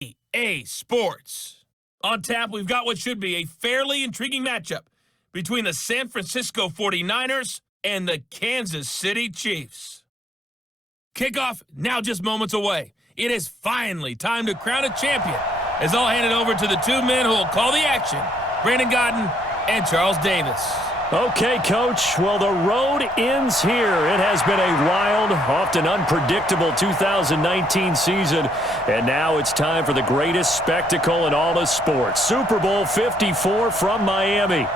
EA Sports. On tap, we've got what should be a fairly intriguing matchup between the San Francisco 49ers and the Kansas City Chiefs. Kickoff now just moments away. It is finally time to crown a champion, as I'll hand it over to the two men who will call the action, Brandon Godden and Charles Davis. Okay, Coach. Well, the road ends here. It has been a wild, often unpredictable 2019 season, and now it's time for the greatest spectacle in all of sports. Super Bowl 54 from Miami.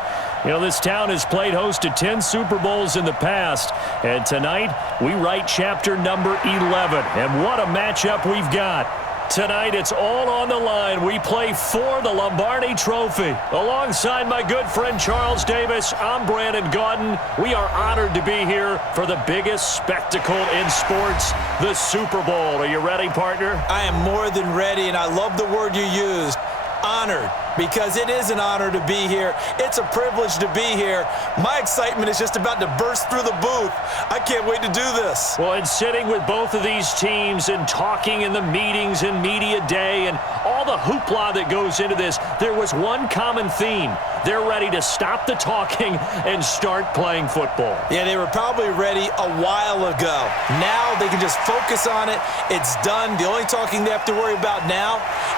You know, this town has played host to 10 Super Bowls in the past, and tonight we write chapter number 11. And what a matchup we've got. Tonight, it's all on the line. We play for the Lombardi Trophy. Alongside my good friend Charles Davis, I'm Brandon Godden. We are honored to be here for the biggest spectacle in sports, the Super Bowl. Are you ready, partner? I am more than ready, and I love the word you used, honored, because it is an honor to be here. It's a privilege to be here. My excitement is just about to burst through the booth. I can't wait to do this. Well, and sitting with both of these teams and talking in the meetings and media day and all the hoopla that goes into this, there was one common theme. They're ready to stop the talking and start playing football. Yeah, they were probably ready a while ago. Now they can just focus on it. It's done. The only talking they have to worry about now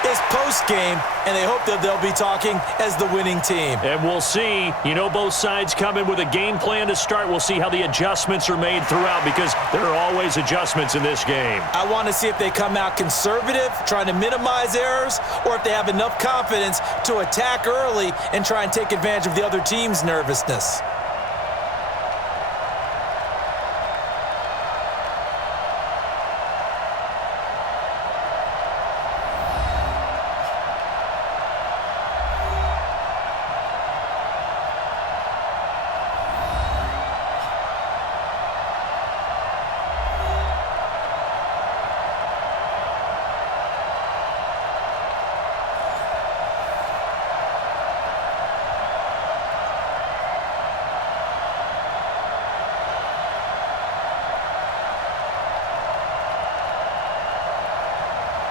is post-game, and they hope that they'll be talking as the winning team. And we'll see. You know, both sides come in with a game plan to start. We'll see how the adjustments are made throughout, because there are always adjustments in this game. I want to see if they come out conservative, trying to minimize errors, or if they have enough confidence to attack early and try and take advantage of the other team's nervousness.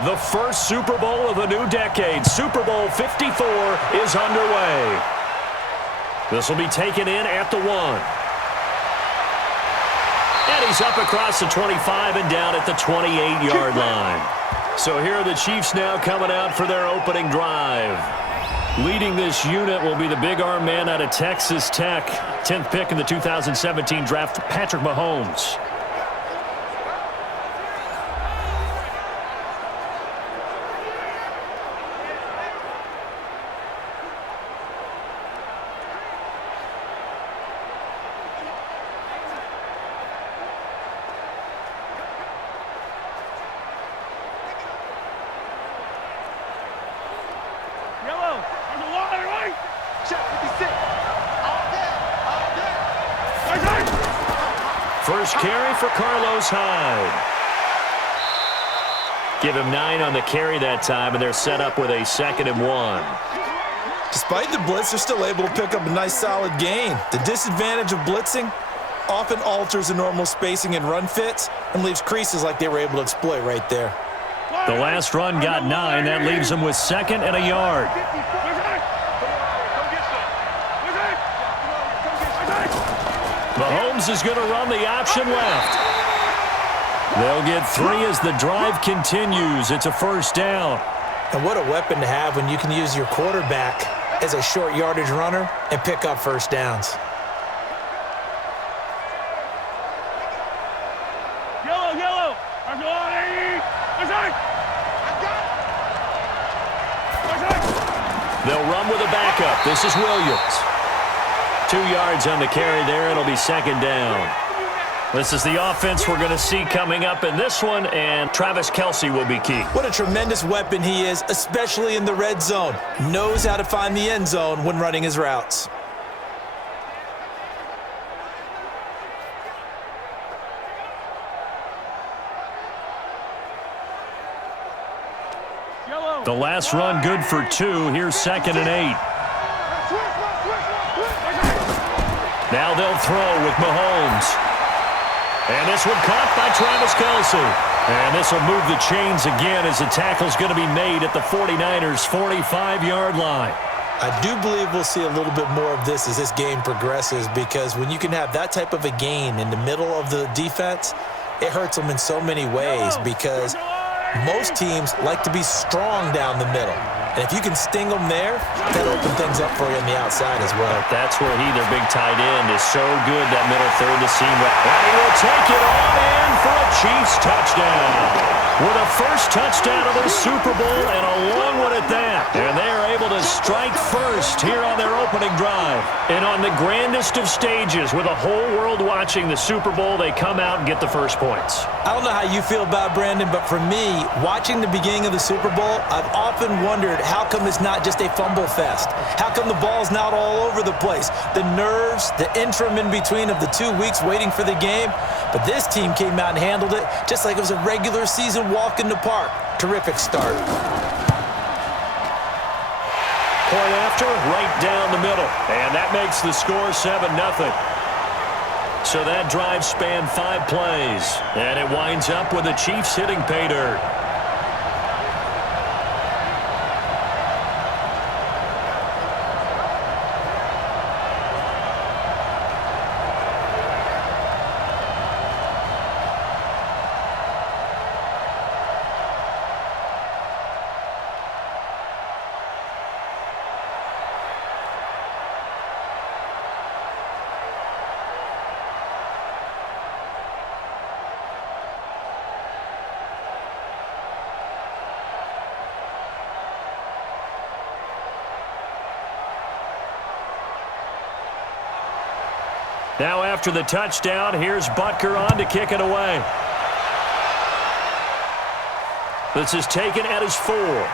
The first Super Bowl of the new decade, Super Bowl 54, is underway. This will be taken in at the 1. And he's up across the 25 and down at the 28-yard line. So here are the Chiefs now coming out for their opening drive. Leading this unit will be the big arm man out of Texas Tech. 10th pick in the 2017 draft, Patrick Mahomes. First carry for Carlos Hyde. Give him 9 on the carry that time, and they're set up with a 2nd and 1. Despite the blitz, they're still able to pick up a nice solid gain. The disadvantage of blitzing often alters the normal spacing and run fits and leaves creases like they were able to exploit right there. The last run got 9. That leaves them with 2nd and a yard. Mahomes is going to run the option left. They'll get 3 as the drive continues. It's a first down. And what a weapon to have when you can use your quarterback as a short yardage runner and pick up first downs. Yellow. They'll run with a backup. This is Williams. 2 yards on the carry there. It'll be 2nd down. This is the offense we're going to see coming up in this one, and Travis Kelce will be key. What a tremendous weapon he is, especially in the red zone. Knows how to find the end zone when running his routes. The last run good for 2. Here's 2nd and 8. Now they'll throw with Mahomes. And this one caught by Travis Kelce. And this will move the chains again as the tackle's going to be made at the 49ers' 45-yard line. I do believe we'll see a little bit more of this as this game progresses, because when you can have that type of a gain in the middle of the defense, it hurts them in so many ways, because most teams like to be strong down the middle. And if you can sting them there, that'll open things up for you on the outside as well. But that's where their big tight end, is so good, that middle third to seam. And he will take it on in for a Chiefs touchdown. With a first touchdown of the Super Bowl, and a long one at that. And they are able to strike first here on their opening drive. And on the grandest of stages, with the whole world watching the Super Bowl, they come out and get the first points. I don't know how you feel about Brandon, but for me, watching the beginning of the Super Bowl, I've often wondered, how come it's not just a fumble fest? How come the ball's not all over the place? The nerves, the interim in between of the 2 weeks waiting for the game. But this team came out and handled it just like it was a regular season walk in the park. Terrific start. Point after, right down the middle. And that makes the score 7-0. So that drive spanned 5 plays. And it winds up with the Chiefs hitting pay dirt. Now after the touchdown, here's Butker on to kick it away. This is taken at his 4. And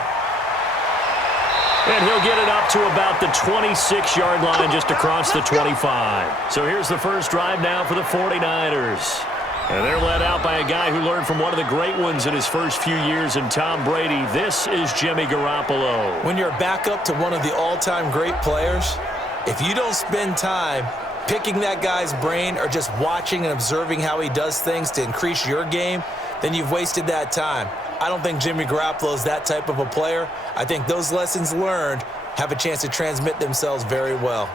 he'll get it up to about the 26-yard line, just across the 25. So here's the first drive now for the 49ers. And they're led out by a guy who learned from one of the great ones in his first few years in Tom Brady. This is Jimmy Garoppolo. When you're back up to one of the all-time great players, if you don't spend time picking that guy's brain or just watching and observing how he does things to increase your game, then you've wasted that time. I don't think Jimmy Garoppolo is that type of a player. I think those lessons learned have a chance to transmit themselves very well.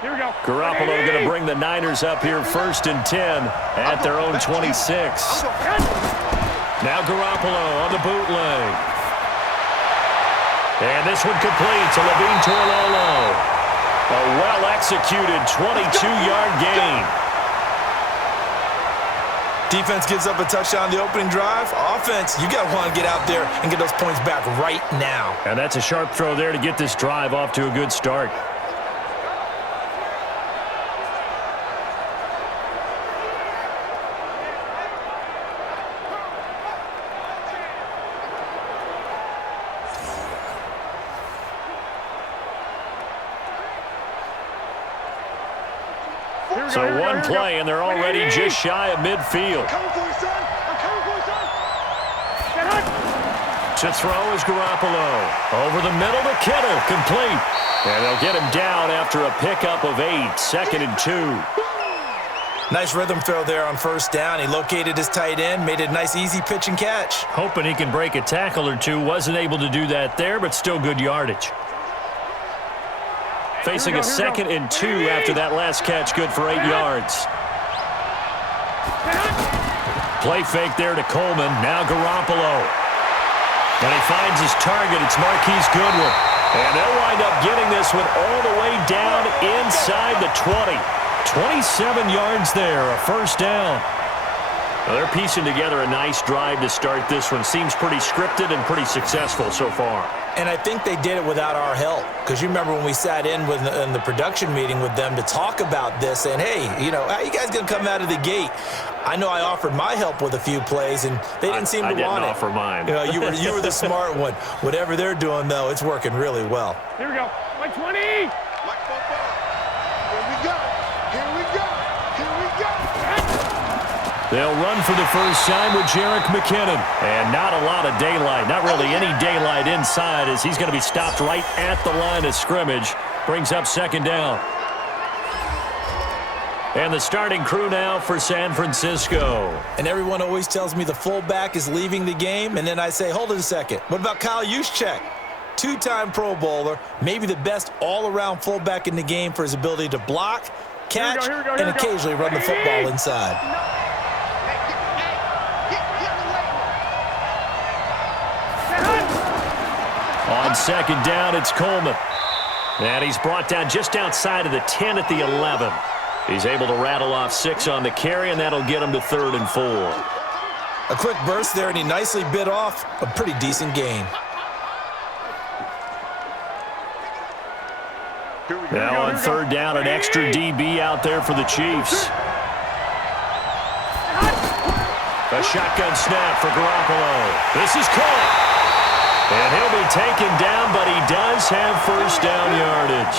Here we go. Garoppolo going to bring the Niners up here 1st and 10 at their own 26. Now Garoppolo on the bootleg. And this one complete to Levine Toilolo. A well-executed 22-yard gain. Defense gives up a touchdown on the opening drive. Offense, you got to want to get out there and get those points back right now. And that's a sharp throw there to get this drive off to a good start. So one play, and they're already just shy of midfield. To throw is Garoppolo. Over the middle to Kittle, complete. And they'll get him down after a pickup of 8, 2nd and 2. Nice rhythm throw there on 1st down. He located his tight end, made it a nice, easy pitch and catch. Hoping he can break a tackle or two. Wasn't able to do that there, but still good yardage. Facing a 2nd and 2 after that last catch, good for 8 yards. Play fake there to Coleman. Now Garoppolo. And he finds his target. It's Marquise Goodwin. And they'll wind up getting this one all the way down inside the 20. 27 yards there, a 1st down. Well, they're piecing together a nice drive to start this one. Seems pretty scripted and pretty successful so far. And I think they did it without our help. Because you remember when we sat in the production meeting with them to talk about this, and hey, you know, how you guys going to come out of the gate? I know I offered my help with a few plays, and they didn't seem to want it. I didn't offer mine. You know, you were the smart one. Whatever they're doing, though, it's working really well. Here we go. 120. Here we go. Here we go. Here we go. They'll run for the first time with Jerick McKinnon. And not a lot of daylight. Not really any daylight inside, as he's going to be stopped right at the line of scrimmage. Brings up 2nd down. And the starting crew now for San Francisco. And everyone always tells me the fullback is leaving the game, and then I say, hold it a second. What about Kyle Juszczyk? Two-time Pro Bowler, maybe the best all-around fullback in the game for his ability to block, catch, and occasionally run the football inside. On second down, it's Coleman. And he's brought down just outside of the 10 at the 11. He's able to rattle off 6 on the carry, and that'll get him to 3rd and 4. A quick burst there, and he nicely bit off a pretty decent gain. Now on 3rd down, an extra DB out there for the Chiefs. A shotgun snap for Garoppolo. This is caught. And he'll be taken down, but he does have first down yardage.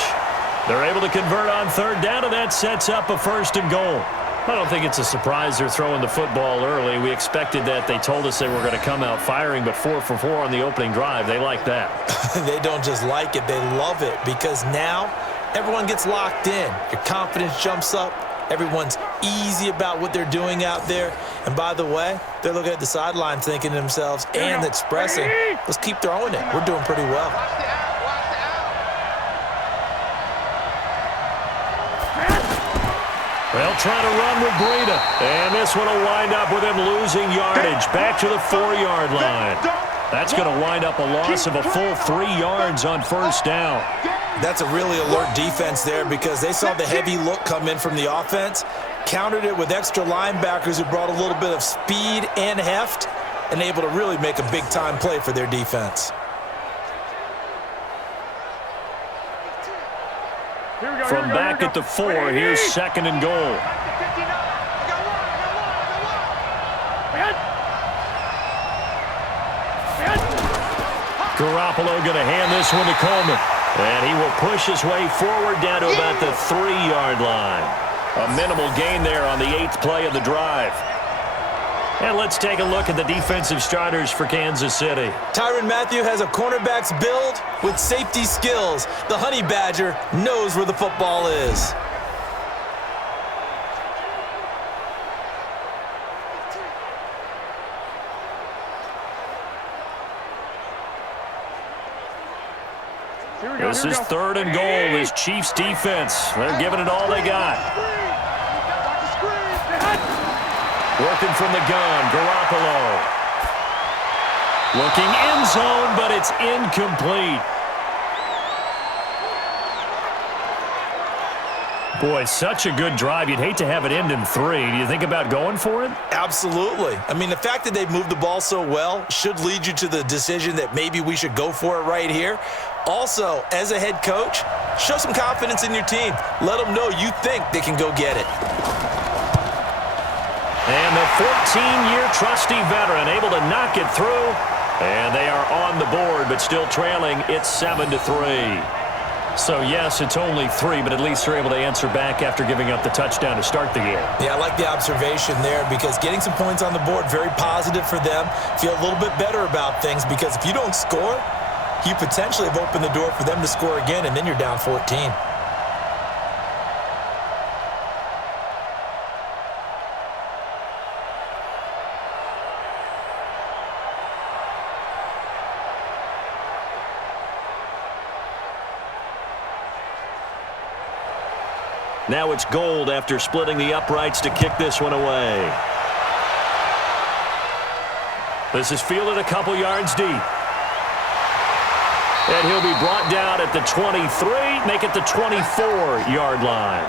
They're able to convert on 3rd down, and that sets up a 1st and goal. I don't think it's a surprise they're throwing the football early. We expected that. They told us they were going to come out firing, but 4 for 4 on the opening drive. They like that. They don't just like it, they love it, because now everyone gets locked in. Your confidence jumps up. Everyone's easy about what they're doing out there. And by the way, they're looking at the sideline thinking to themselves and expressing, let's keep throwing it. We're doing pretty well. They'll try to run with Breida. And this one will wind up with him losing yardage. Back to the 4-yard line. That's going to wind up a loss of a full 3 yards on 1st down. That's a really alert defense there because they saw the heavy look come in from the offense, countered it with extra linebackers who brought a little bit of speed and heft, and able to really make a big-time play for their defense. From back at the 4, here's 2nd and goal. Garoppolo going to hand this one to Coleman. And he will push his way forward down to about the 3-yard line. A minimal gain there on the 8th play of the drive. And let's take a look at the defensive starters for Kansas City. Tyrann Mathieu has a cornerback's build with safety skills. The Honey Badger knows where the football is. This is 3rd and goal. This Chiefs defense, they're giving it all they got. Working from the gun, Garoppolo. Looking end zone, but it's incomplete. Boy, such a good drive. You'd hate to have it end in 3. Do you think about going for it? Absolutely. I mean, the fact that they've moved the ball so well should lead you to the decision that maybe we should go for it right here. Also, as a head coach, show some confidence in your team. Let them know you think they can go get it. And the 14-year trusty veteran able to knock it through. And they are on the board, but still trailing. It's 7-3. So, yes, it's only 3, but at least they're able to answer back after giving up the touchdown to start the game. Yeah, I like the observation there because getting some points on the board, very positive for them. Feel a little bit better about things because if you don't score, you potentially have opened the door for them to score again, and then you're down 14. Now it's Gold after splitting the uprights to kick this one away. This is fielded a couple yards deep. And he'll be brought down at the 23, make it the 24-yard line.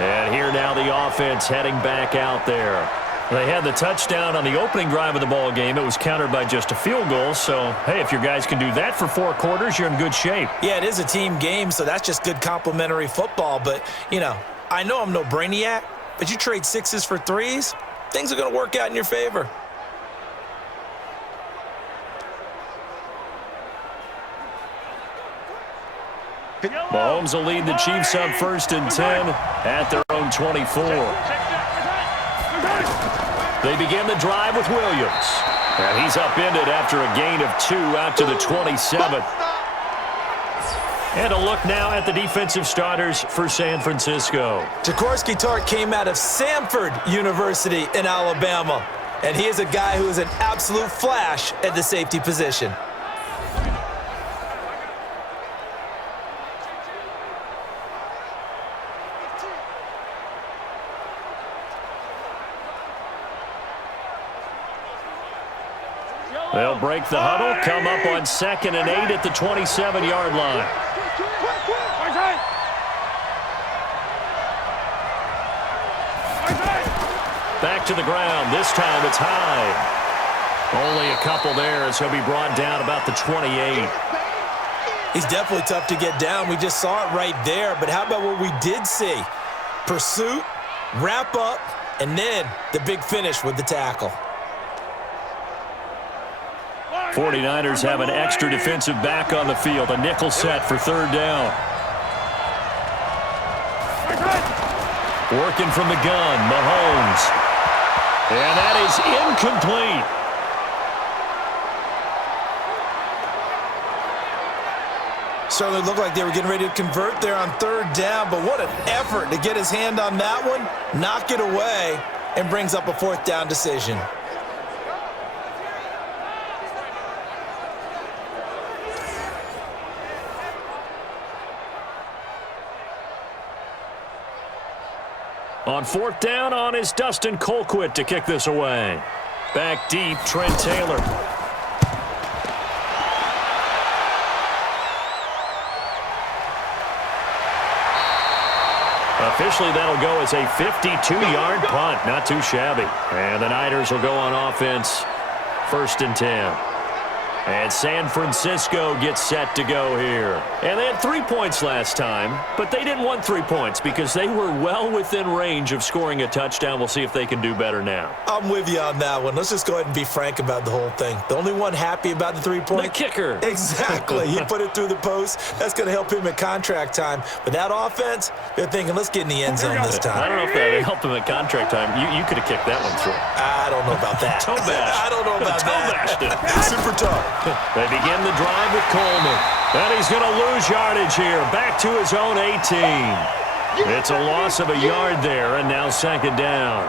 And here now the offense heading back out there. They had the touchdown on the opening drive of the ball game. It was countered by just a field goal. So, hey, if your guys can do that for 4 quarters, you're in good shape. Yeah, it is a team game, so that's just good complimentary football. But, you know, I know I'm no brainiac, but you trade 6s for 3s, things are going to work out in your favor. Mahomes will lead the Chiefs up 1st and 10 at their own 24. They begin the drive with Williams. And he's upended after a gain of 2 out to the 27. And a look now at the defensive starters for San Francisco. Jaworski Tartt came out of Samford University in Alabama, and he is a guy who is an absolute flash at the safety position. They'll break the huddle, come up on 2nd and 8 at the 27-yard line. Back to the ground. This time it's Hyde. Only a couple there as he'll be brought down about the 28. He's definitely tough to get down. We just saw it right there. But how about what we did see? Pursuit, wrap up, and then the big finish with the tackle. 49ers have an extra defensive back on the field. A nickel set for 3rd down. Working from the gun, Mahomes. And that is incomplete. Certainly looked like they were getting ready to convert there on 3rd down, but what an effort to get his hand on that one, knock it away, and brings up a 4th down decision. On 4th down, on is Dustin Colquitt to kick this away. Back deep, Trent Taylor. Officially, that'll go as a 52-yard punt. Not too shabby. And the Niners will go on offense, 1st and 10. And San Francisco gets set to go here. And they had 3 points last time, but they didn't want 3 points because they were well within range of scoring a touchdown. We'll see if they can do better now. I'm with you on that one. Let's just go ahead and be frank about the whole thing. The only one happy about the 3-point? The kicker. Exactly. He put it through the post. That's going to help him at contract time. But that offense, they're thinking, let's get in the end zone this time. I don't know if that helped him at contract time. You could have kicked that one through. I don't know about that. Toe bash. I don't know about that. Super tough. They begin the drive with Coleman. And he's going to lose yardage here. Back to his own 18. It's a loss of a yard there, and now 2nd down.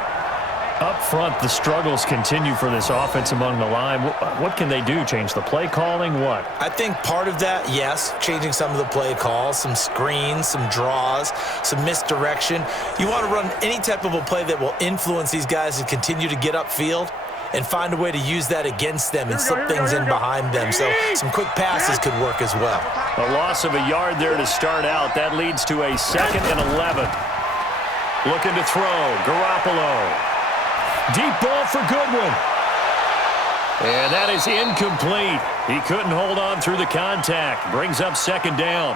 Up front, the struggles continue for this offense among the line. What can they do? Change the play calling? What? I think part of that, yes, changing some of the play calls, some screens, some draws, some misdirection. You want to run any type of a play that will influence these guys to continue to get upfield and find a way to use that against them and slip things in behind them. So some quick passes could work as well. A loss of a yard there to start out. That leads to a 2nd and 11. Looking to throw. Garoppolo. Deep ball for Goodwin. And that is incomplete. He couldn't hold on through the contact. Brings up 2nd down.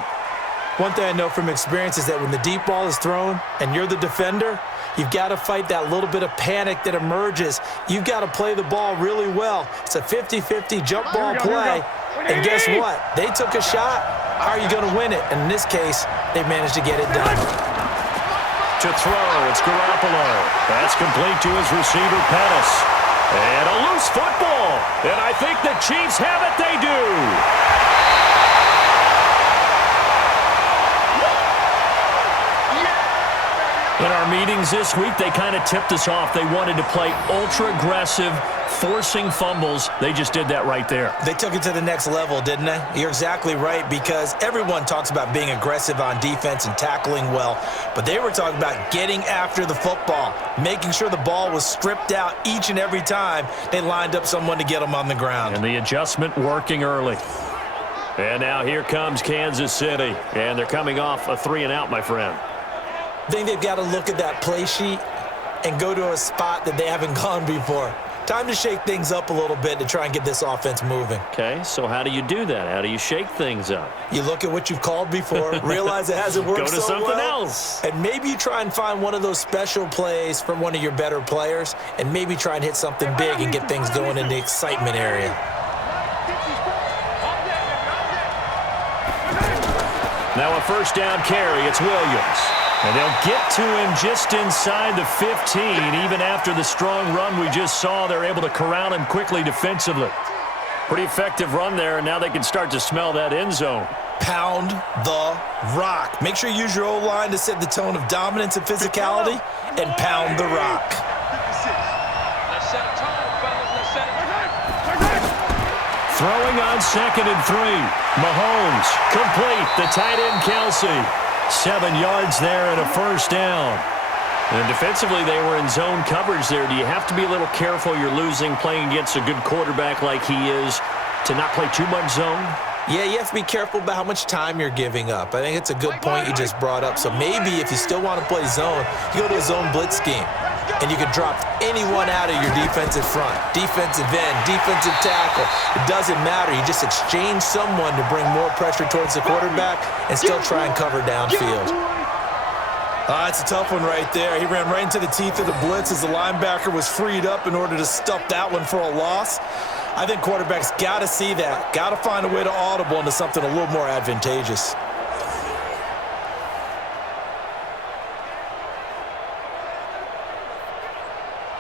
One thing I know from experience is that when the deep ball is thrown and you're the defender, you've got to fight that little bit of panic that emerges. You've got to play the ball really well. It's a 50-50 jump ball play. And guess what? They took a shot. How are you going to win it? And in this case, they managed to get it done. To throw, it's Garoppolo. That's complete to his receiver, Pettis. And a loose football. And I think the Chiefs have it. They do. In our meetings this week, they kind of tipped us off. They wanted to play ultra-aggressive, forcing fumbles. They just did that right there. They took it to the next level, didn't they? You're exactly right, because everyone talks about being aggressive on defense and tackling well, but they were talking about getting after the football, making sure the ball was stripped out each and every time they lined up someone to get them on the ground. And the adjustment working early. And now here comes Kansas City, and they're coming off a 3-and-out, my friend. I think they've got to look at that play sheet and go to a spot that they haven't gone before. Time to shake things up a little bit to try and get this offense moving. Okay, so how do you do that? How do you shake things up? You look at what you've called before, realize it hasn't worked so well. Go to something else. And maybe you try and find one of those special plays from one of your better players, and maybe try and hit something big and get things going in the excitement area. Now a 1st down carry. It's Williams. And they'll get to him just inside the 15. Even after the strong run we just saw, they're able to corral him quickly defensively. Pretty effective run there, and now they can start to smell that end zone. Pound the rock. Make sure you use your O-line to set the tone of dominance and physicality, and pound the rock. Let's set a tone, fellas. Let's set a Throwing on 2nd and 3. Mahomes, complete. The tight end, Kelsey. 7 yards there and a first down. And defensively, they were in zone coverage there. Do you have to be a little careful you're losing playing against a good quarterback like he is to not play too much zone? Yeah, you have to be careful about how much time you're giving up. I think it's a good point you just brought up. So maybe if you still want to play zone, you go to a zone blitz scheme. And you can drop anyone out of your defensive front, defensive end, defensive tackle. It doesn't matter. You just exchange someone to bring more pressure towards the quarterback and still try and cover downfield. That's a tough one right there. He ran right into the teeth of the blitz as the linebacker was freed up in order to stuff that one for a loss. I think quarterbacks got to see that, got to find a way to audible into something a little more advantageous.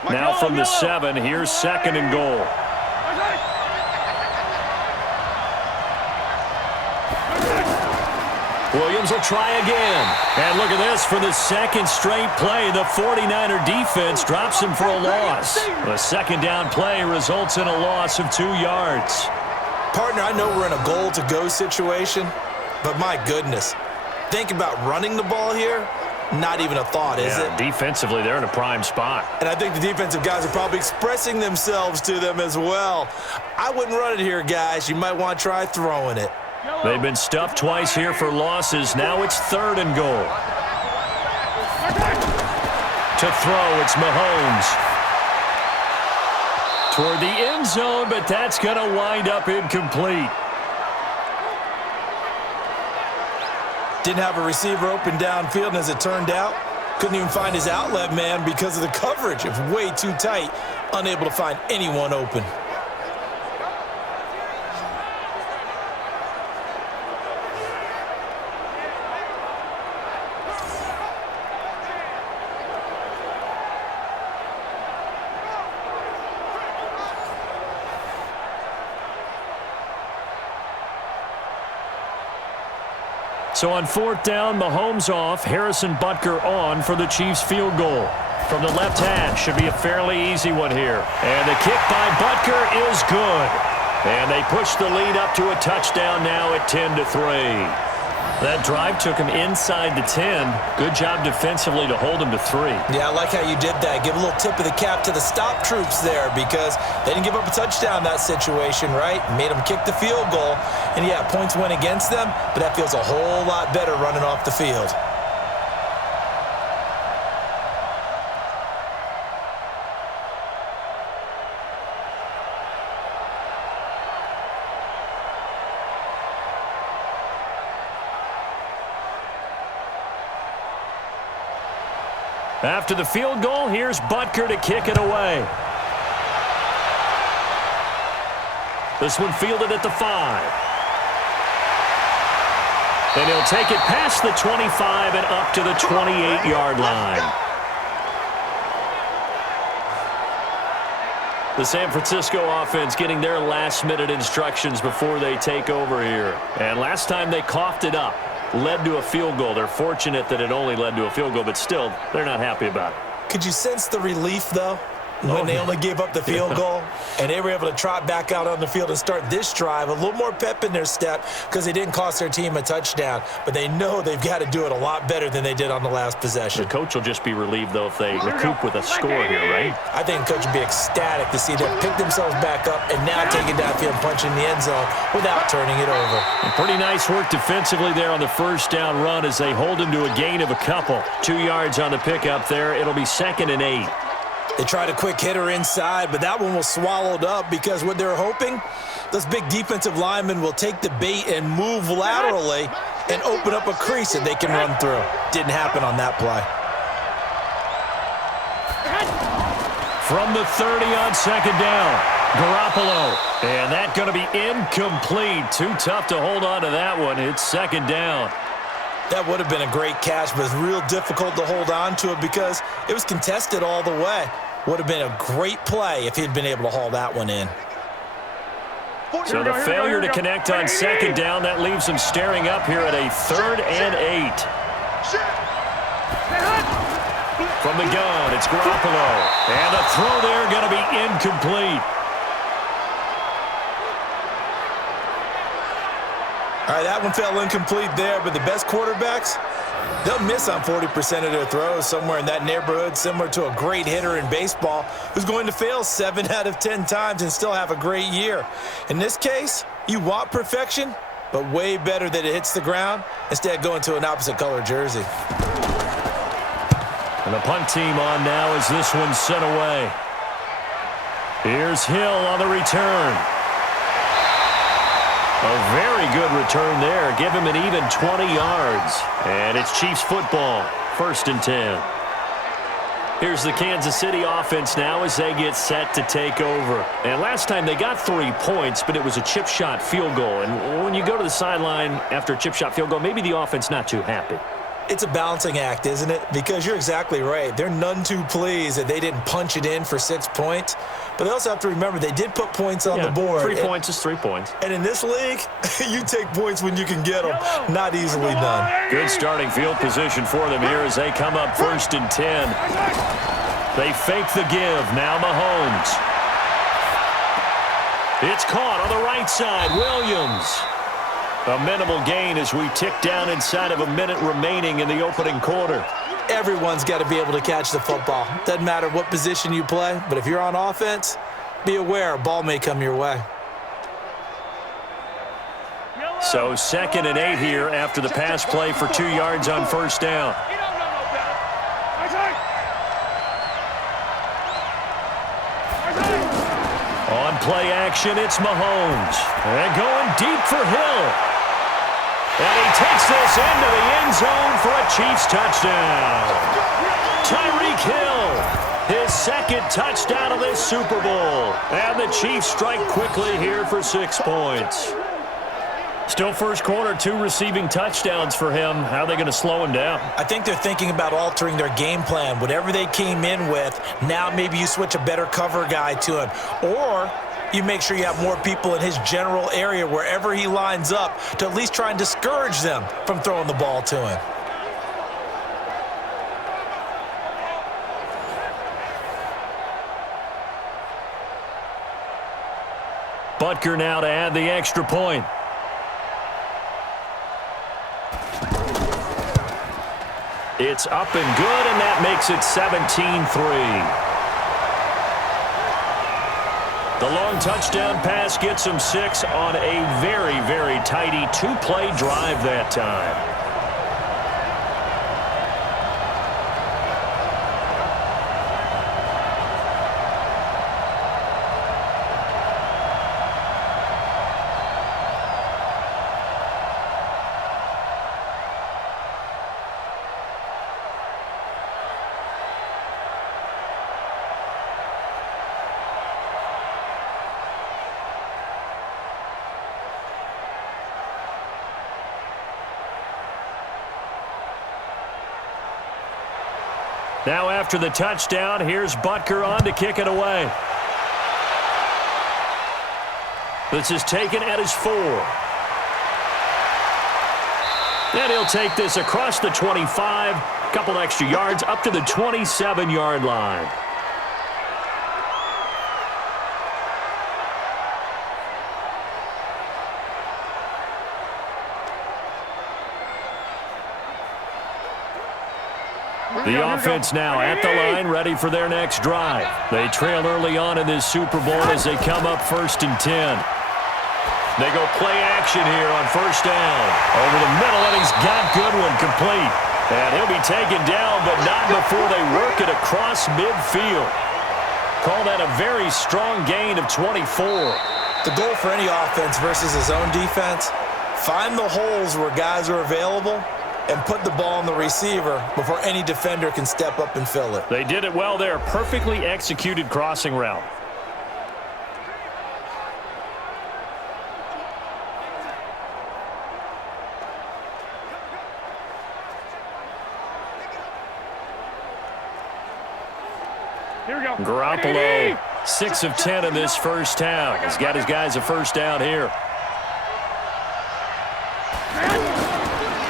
Now from the 7, here's 2nd and goal. Williams will try again. And look at this for the 2nd straight play. The 49er defense drops him for a loss. The 2nd down play results in a loss of 2 yards. Partner, I know we're in a goal-to-go situation, but my goodness, think about running the ball here. Not even a thought, is it? Defensively, they're in a prime spot. And I think the defensive guys are probably expressing themselves to them as well. I wouldn't run it here, guys. You might want to try throwing it. They've been stuffed twice here for losses. Now it's 3rd and goal. To throw, it's Mahomes. Toward the end zone, but that's going to wind up incomplete. Didn't have a receiver open downfield, and as it turned out, couldn't even find his outlet man because of the coverage. It was way too tight, unable to find anyone open. So on 4th down, Mahomes off, Harrison Butker on for the Chiefs field goal. From the left hash, should be a fairly easy one here. And the kick by Butker is good. And they push the lead up to a touchdown now at 10-3. That drive took him inside the 10. Good job defensively to hold him to 3. Yeah, I like how you did that. Give a little tip of the cap to the stop troops there because they didn't give up a touchdown in that situation, right? Made them kick the field goal. And, yeah, points went against them, but that feels a whole lot better running off the field. After the field goal, here's Butker to kick it away. This one fielded at the 5. And he'll take it past the 25 and up to the 28-yard line. The San Francisco offense getting their last-minute instructions before they take over here. And last time they coughed it up. Led to a field goal. They're fortunate that it only led to a field goal, but still, they're not happy about it. Could you sense the relief, though, when they only gave up the field goal and they were able to trot back out on the field and start this drive? A little more pep in their step because they didn't cost their team a touchdown, but they know they've got to do it a lot better than they did on the last possession. The coach will just be relieved, though, if they recoup with a score here, right? I think the coach would be ecstatic to see them pick themselves back up and now take it downfield and punch in the end zone without turning it over. And pretty nice work defensively there on the first down run as they hold him to a gain of a couple. 2 yards on the pickup there. It'll be 2nd and 8. They tried a quick hitter inside, but that one was swallowed up because what they're hoping, those big defensive linemen will take the bait and move laterally and open up a crease that they can run through. Didn't happen on that play. From the 30 on 2nd down, Garoppolo. And that going to be incomplete. Too tough to hold on to that one. It's 2nd down. That would have been a great catch, but it's real difficult to hold on to it because it was contested all the way. Would have been a great play if he'd been able to haul that one in. So the failure to connect on second down, that leaves them staring up here at a 3rd and 8. From the gun, it's Garoppolo. And the throw there going to be incomplete. All right, that one fell incomplete there, but the best quarterbacks, they'll miss on 40% of their throws, somewhere in that neighborhood, similar to a great hitter in baseball who's going to fail 7 out of 10 times and still have a great year. In this case, you want perfection, but way better that it hits the ground instead of going to an opposite color jersey. And the punt team on now as this one's sent away. Here's Hill on the return. A very good return there. Give him an even 20 yards. And it's Chiefs football, 1st and 10. Here's the Kansas City offense now as they get set to take over. And last time they got 3 points, but it was a chip shot field goal. And when you go to the sideline after a chip shot field goal, maybe the offense not too happy. It's a balancing act, isn't it? Because you're exactly right. They're none too pleased that they didn't punch it in for 6 points. But they also have to remember they did put points on the board. 3 points is 3 points. And in this league, you take points when you can get them. Not easily done. Good starting field position for them here as they come up 1st and 10. They fake the give. Now Mahomes. It's caught on the right side. Williams. A minimal gain as we tick down inside of a minute remaining in the opening quarter. Everyone's got to be able to catch the football. Doesn't matter what position you play, but if you're on offense, be aware a ball may come your way. So 2nd and 8 here after the pass play for 2 yards on 1st down. On play action, it's Mahomes. And going deep for Hill. And he takes this into the end zone for a Chiefs touchdown. Tyreek Hill, his 2nd touchdown of this Super Bowl. And the Chiefs strike quickly here for 6 points. Still first quarter, 2 receiving touchdowns for him. How are they going to slow him down? I think they're thinking about altering their game plan. Whatever they came in with, now maybe you switch a better cover guy to him. Or you make sure you have more people in his general area wherever he lines up to at least try and discourage them from throwing the ball to him. Butker now to add the extra point. It's up and good, and that makes it 17-3. The long touchdown pass gets him 6 on a very, very tidy 2-play drive that time. Now after the touchdown, here's Butker on to kick it away. This is taken at his 4. And he'll take this across the 25, a couple extra yards, up to the 27-yard line. The offense now at the line, ready for their next drive. They trail early on in this Super Bowl as they come up 1st and 10. They go play action here on 1st down. Over the middle, and he's got Goodwin complete. And he'll be taken down, but not before they work it across midfield. Call that a very strong gain of 24. The goal for any offense versus his own defense, find the holes where guys are available and put the ball on the receiver before any defender can step up and fill it. They did it well there. Perfectly executed crossing route. Here we go. Garoppolo 6 of 10 in this first half. He's got his guys a first down here.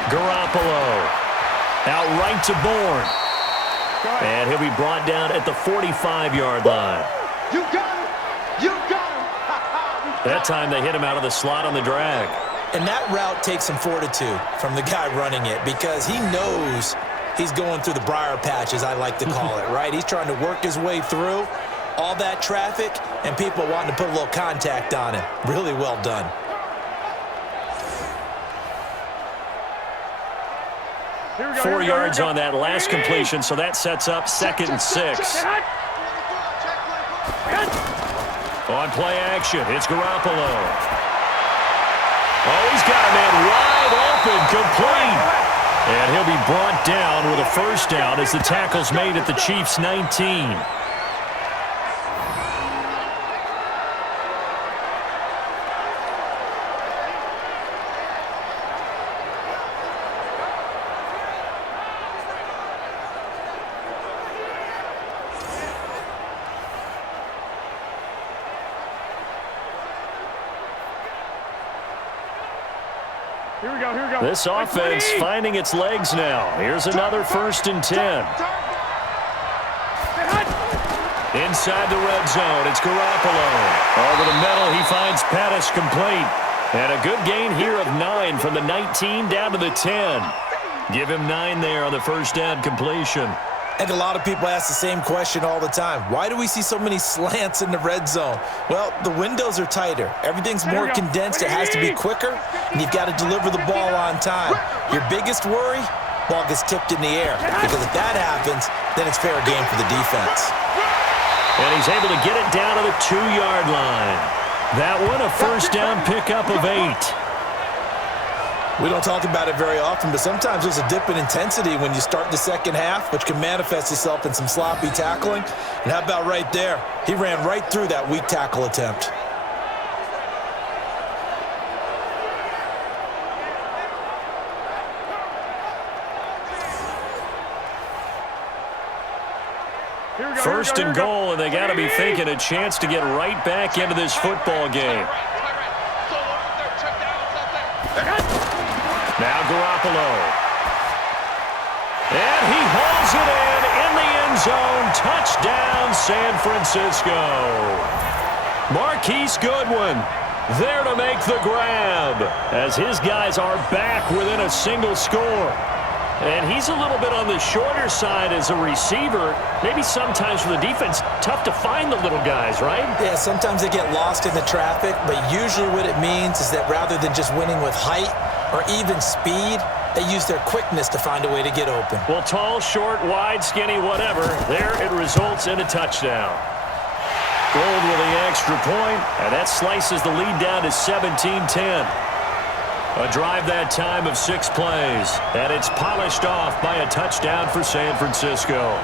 Garoppolo out right to Bourne. And he'll be brought down at the 45-yard line. You got him! You got him! That time they hit him out of the slot on the drag. And that route takes some fortitude from the guy running it because he knows he's going through the briar patch, as I like to call it, right? He's trying to work his way through all that traffic and people wanting to put a little contact on him. Really well done. Here we go, 4 yards on that last completion, so that sets up 2nd and 6. On play action, it's Garoppolo. Oh, he's got a man wide open, complete. And he'll be brought down with a first down as the tackle's made at the Chiefs' 19. Here we go. This offense finding its legs now. Here's another 1st and 10. Inside the red zone, it's Garoppolo. Over the middle, he finds Pettis complete. And a good gain here of 9 from the 19 down to the 10. Give him 9 there on the first down completion. And a lot of people ask the same question all the time. Why do we see so many slants in the red zone? Well, the windows are tighter. Everything's more condensed. It has to be quicker, and you've got to deliver the ball on time. Your biggest worry, ball gets tipped in the air. Because if that happens, then it's fair game for the defense. And he's able to get it down to the 2-yard line. That one, a first down pickup of 8. We don't talk about it very often, but sometimes there's a dip in intensity when you start the second half, which can manifest itself in some sloppy tackling. And how about right there? He ran right through that weak tackle attempt. First and goal, and they got to be thinking a chance to get right back into this football game. Now Garoppolo. And he hauls it in the end zone. Touchdown, San Francisco. Marquise Goodwin there to make the grab as his guys are back within a single score. And he's a little bit on the shorter side as a receiver. Maybe sometimes for the defense, tough to find the little guys, right? Yeah, sometimes they get lost in the traffic, but usually what it means is that rather than just winning with height or even speed, they use their quickness to find a way to get open. Well, tall, short, wide, skinny, whatever, there it results in a touchdown. Gold with the extra point, and that slices the lead down to 17-10. A drive that time of 6 plays, and it's polished off by a touchdown for San Francisco.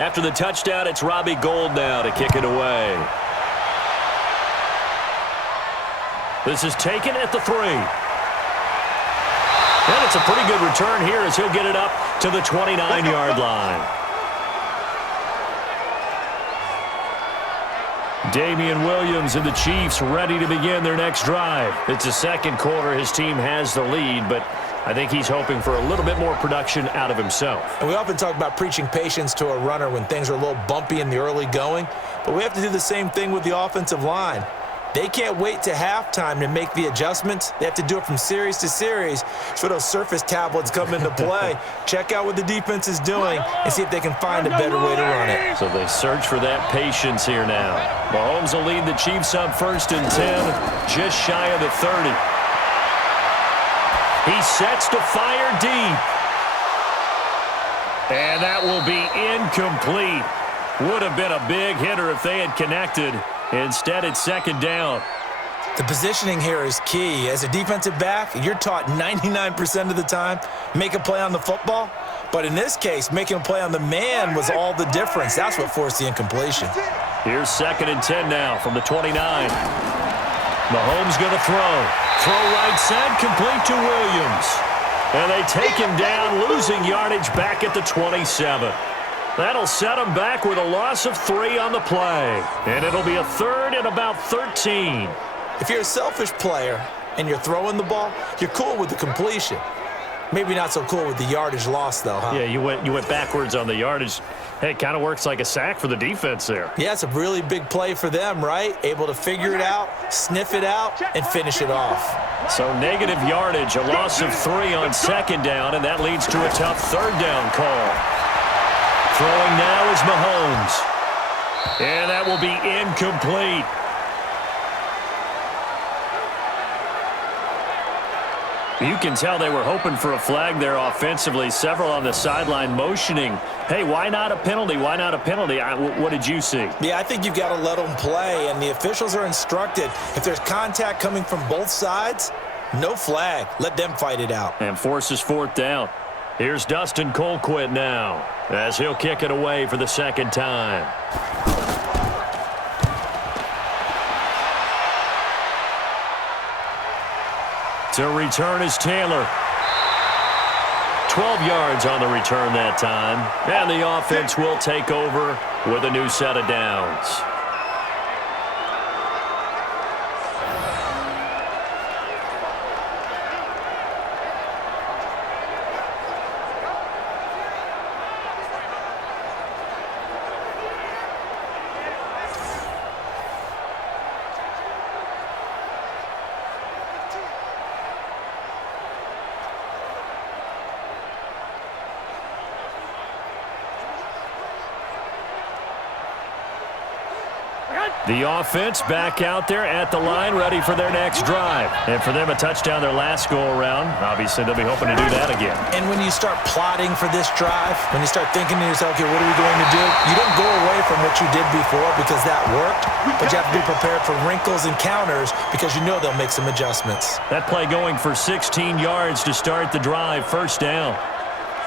After the touchdown, it's Robbie Gould now to kick it away. This is taken at the 3. And it's a pretty good return here as he'll get it up to the 29-yard line. Damian Williams and the Chiefs ready to begin their next drive. It's the second quarter. His team has the lead, but I think he's hoping for a little bit more production out of himself. And we often talk about preaching patience to a runner when things are a little bumpy in the early going, but we have to do the same thing with the offensive line. They can't wait to halftime to make the adjustments. They have to do it from series to series. That's where those surface tablets come into play. Check out what the defense is doing and see if they can find a better way to run it. So they search for that patience here now. Mahomes will lead the Chiefs up 1st and 10, just shy of the 30. He sets to fire deep. And that will be incomplete. Would have been a big hitter if they had connected. Instead, it's second down. The positioning here is key. As a defensive back, you're taught 99% of the time, make a play on the football. But in this case, making a play on the man was all the difference. That's what forced the incompletion. Here's 2nd and 10 now from the 29. Mahomes going to throw. Throw right side, complete to Williams. And they take him down, losing yardage back at the 27. That'll set him back with a loss of 3 on the play. And it'll be a 3rd and about 13. If you're a selfish player and you're throwing the ball, you're cool with the completion. Maybe not so cool with the yardage loss, though, huh? Yeah, you went backwards on the yardage. Hey, it kind of works like a sack for the defense there. Yeah, it's a really big play for them, right? Able to figure it out, sniff it out, and finish it off. So negative yardage, a loss of 3 on 2nd down, and that leads to a tough 3rd down call. Throwing now is Mahomes. And that will be incomplete. You can tell they were hoping for a flag there offensively. Several on the sideline motioning, hey, why not a penalty? Why not a penalty? What did you see? Yeah, I think you've got to let them play, and the officials are instructed. If there's contact coming from both sides, no flag. Let them fight it out. And forces 4th down. Here's Dustin Colquitt now as he'll kick it away for the 2nd time. To return is Taylor. 12 yards on the return that time. And the offense will take over with a new set of downs. The offense back out there at the line, ready for their next drive. And for them, a touchdown their last go-around. Obviously, they'll be hoping to do that again. And when you start plotting for this drive, when you start thinking to yourself, okay, what are we going to do? You don't go away from what you did before because that worked, but you have to be prepared for wrinkles and counters because you know they'll make some adjustments. That play going for 16 yards to start the drive, 1st down.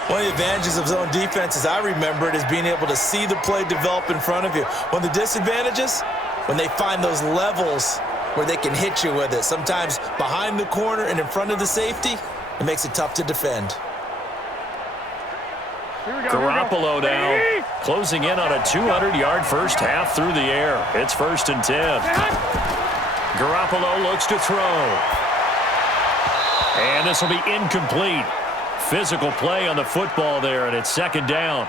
One of the advantages of zone defense, as I remember it, is being able to see the play develop in front of you. One of the disadvantages, when they find those levels where they can hit you with it, sometimes behind the corner and in front of the safety, it makes it tough to defend. Garoppolo now closing in on a 200-yard first half through the air. It's 1st and 10. Garoppolo looks to throw. And this will be incomplete. Physical play on the football there, and it's 2nd down.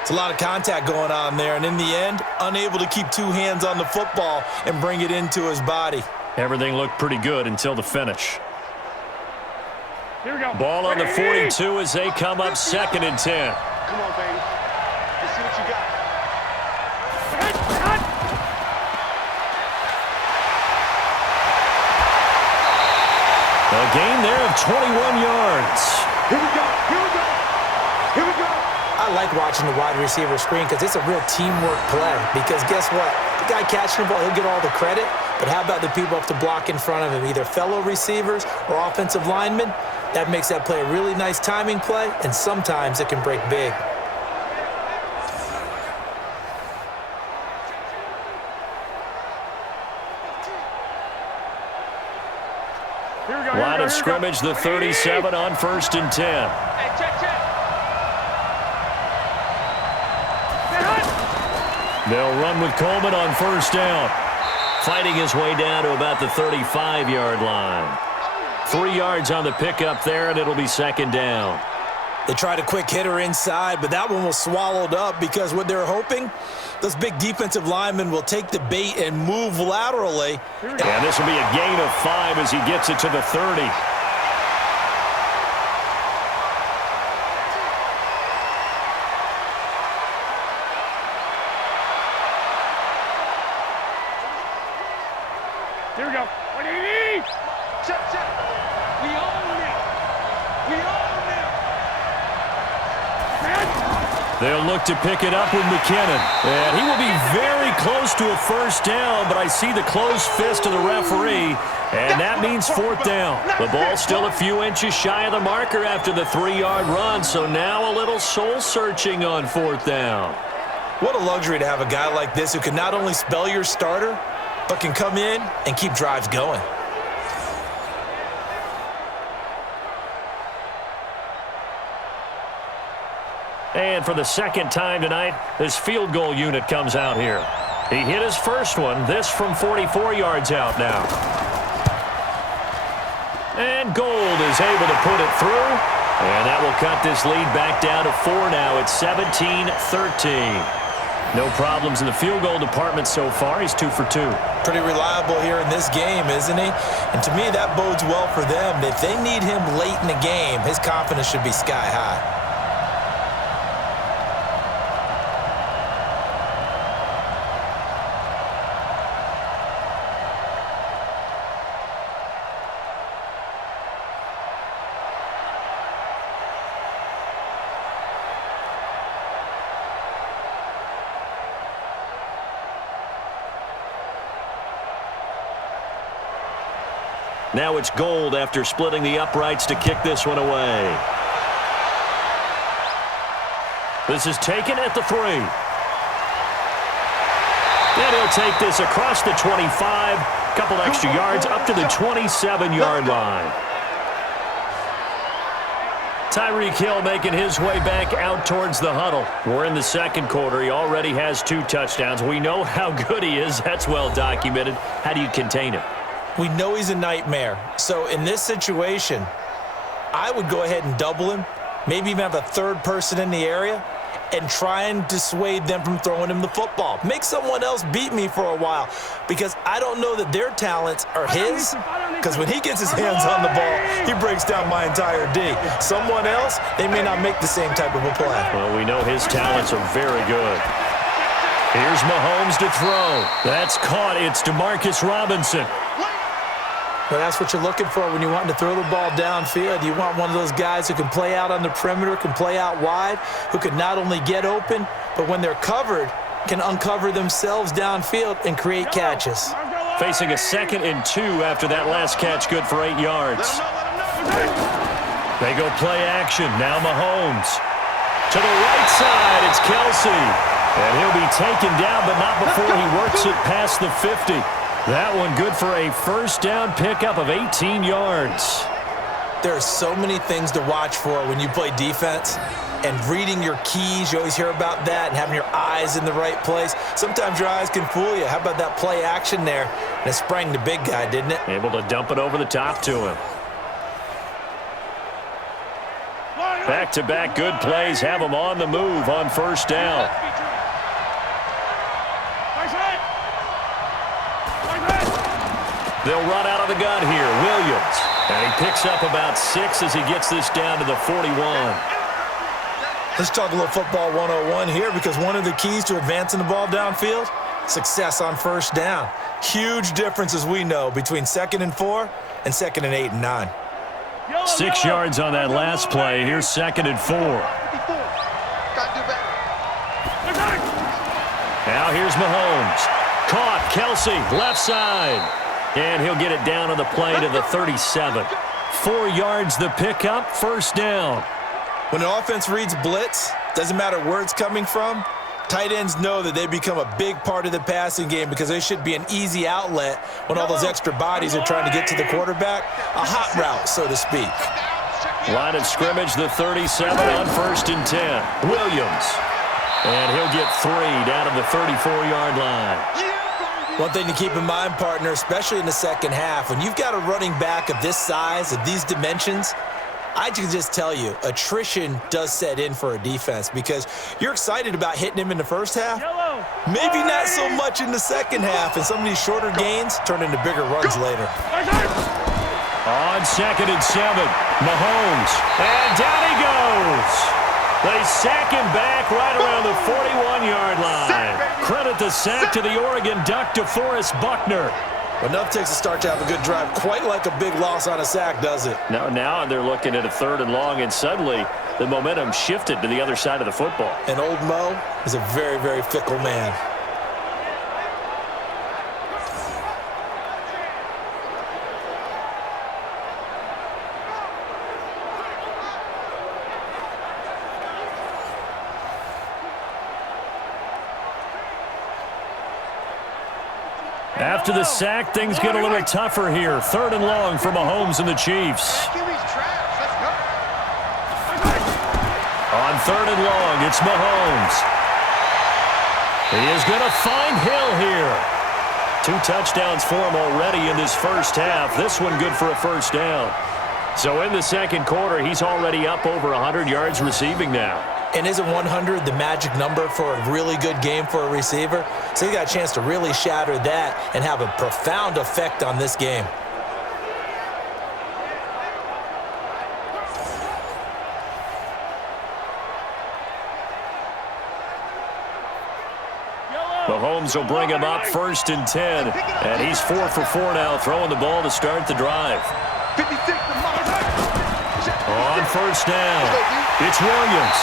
It's a lot of contact going on there, and in the end, unable to keep 2 hands on the football and bring it into his body. Everything looked pretty good until the finish. Here we go. Ball on the 42 as they come up 2nd and 10. Come on, baby. Let's see what you got. A gain there of 21 yards. Here we go. Here we go. Here we go. I like watching the wide receiver screen because it's a real teamwork play. Because guess what? The guy catching the ball, he'll get all the credit. But how about the people up to block in front of him, either fellow receivers or offensive linemen? That makes that play a really nice timing play, and sometimes it can break big. Line of scrimmage, the 37 on 1st and 10. They'll run with Coleman on 1st down. Fighting his way down to about the 35-yard line. 3 yards on the pickup there, and it'll be 2nd down. They tried a quick hitter inside, but that one was swallowed up because what they're hoping, those big defensive linemen will take the bait and move laterally. And this will be a gain of 5 as he gets it to the 30. Here we go. What do you need? Check. We own it. They'll look to pick it up with McKinnon. And he will be very close to a first down, but I see the closed fist of the referee, and that means fourth down. The ball's still a few inches shy of the marker after the 3-yard run, so now a little soul-searching on fourth down. What a luxury to have a guy like this who can not only spell your starter, but can come in and keep drives going. And for the second time tonight, this field goal unit comes out here. He hit his first one, this from 44 yards out now. And Gold is able to put it through, and that will cut this lead back down to 4 now. It's 17-13. No problems in the field goal department so far. He's 2 for 2. Pretty reliable here in this game, isn't he? And to me, that bodes well for them. If they need him late in the game, his confidence should be sky high. Now it's Gold after splitting the uprights to kick this one away. This is taken at the 3. And he'll take this across the 25, couple extra yards up to the 27-yard line. Tyreek Hill making his way back out towards the huddle. We're in the second quarter. He already has 2 touchdowns. We know how good he is. That's well documented. How do you contain him? We know he's a nightmare. So in this situation, I would go ahead and double him, maybe even have a third person in the area, and try and dissuade them from throwing him the football. Make someone else beat me for a while, because I don't know that their talents are his, because when he gets his hands on the ball, he breaks down my entire D. Someone else, they may not make the same type of a play. Well, we know his talents are very good. Here's Mahomes to throw. That's caught. It's Demarcus Robinson. Well, that's what you're looking for when you want to throw the ball downfield. You want one of those guys who can play out on the perimeter, can play out wide, who can not only get open, but when they're covered, can uncover themselves downfield and create catches. Facing a 2nd and 2 after that last catch, good for 8 yards. They go play action. Now Mahomes. To the right side, it's Kelsey. And he'll be taken down, but not before he works it past the 50. That one good for a first down pickup of 18 yards. There are so many things to watch for when you play defense. And reading your keys, you always hear about that, and having your eyes in the right place. Sometimes your eyes can fool you. How about that play action there? And it sprang the big guy, didn't it? Able to dump it over the top to him. Back-to-back good plays have him on the move on first down. They'll run out of the gun here. Williams. And he picks up about 6 as he gets this down to the 41. Let's talk a little football 101 here, because one of the keys to advancing the ball downfield, success on first down. Huge difference, as we know, between 2nd and 4 and 2nd and 8 and 9. 6 yards on that last play. Here's 2nd and 4. Now here's Mahomes. Caught. Kelsey, left side. And he'll get it down on the play to the 37. 4 yards the pickup, first down. When an offense reads blitz, doesn't matter where it's coming from, tight ends know that they become a big part of the passing game, because they should be an easy outlet when all those extra bodies are trying to get to the quarterback. A hot route, so to speak. Line of scrimmage, the 37 on 1st and 10. Williams. And he'll get 3 down to the 34-yard line. One thing to keep in mind, partner, especially in the second half, when you've got a running back of this size, of these dimensions, I can just tell you, attrition does set in for a defense, because you're excited about hitting him in the first half. Maybe not so much in the second half, and some of these shorter gains turn into bigger runs later. On 2nd and 7, Mahomes. And down he goes. They sack him back right around the 41-yard line. Credit the sack to the Oregon Duck, DeForest Buckner. But enough takes a start to have a good drive, quite like a big loss on a sack, does it? Now they're looking at a 3rd and long, and suddenly the momentum shifted to the other side of the football. And old Mo is a very, very fickle man. After the sack, things get a little tougher here. 3rd and long for Mahomes and the Chiefs. On 3rd and long, it's Mahomes. He is going to find Hill here. 2 touchdowns for him already in this first half. This one good for a first down. So in the second quarter, he's already up over 100 yards receiving now. And isn't 100 the magic number for a really good game for a receiver? So he got a chance to really shatter that and have a profound effect on this game. Mahomes will bring him up 1st and 10. And he's 4 for 4 now, throwing the ball to start the drive. On 1st down, it's Williams.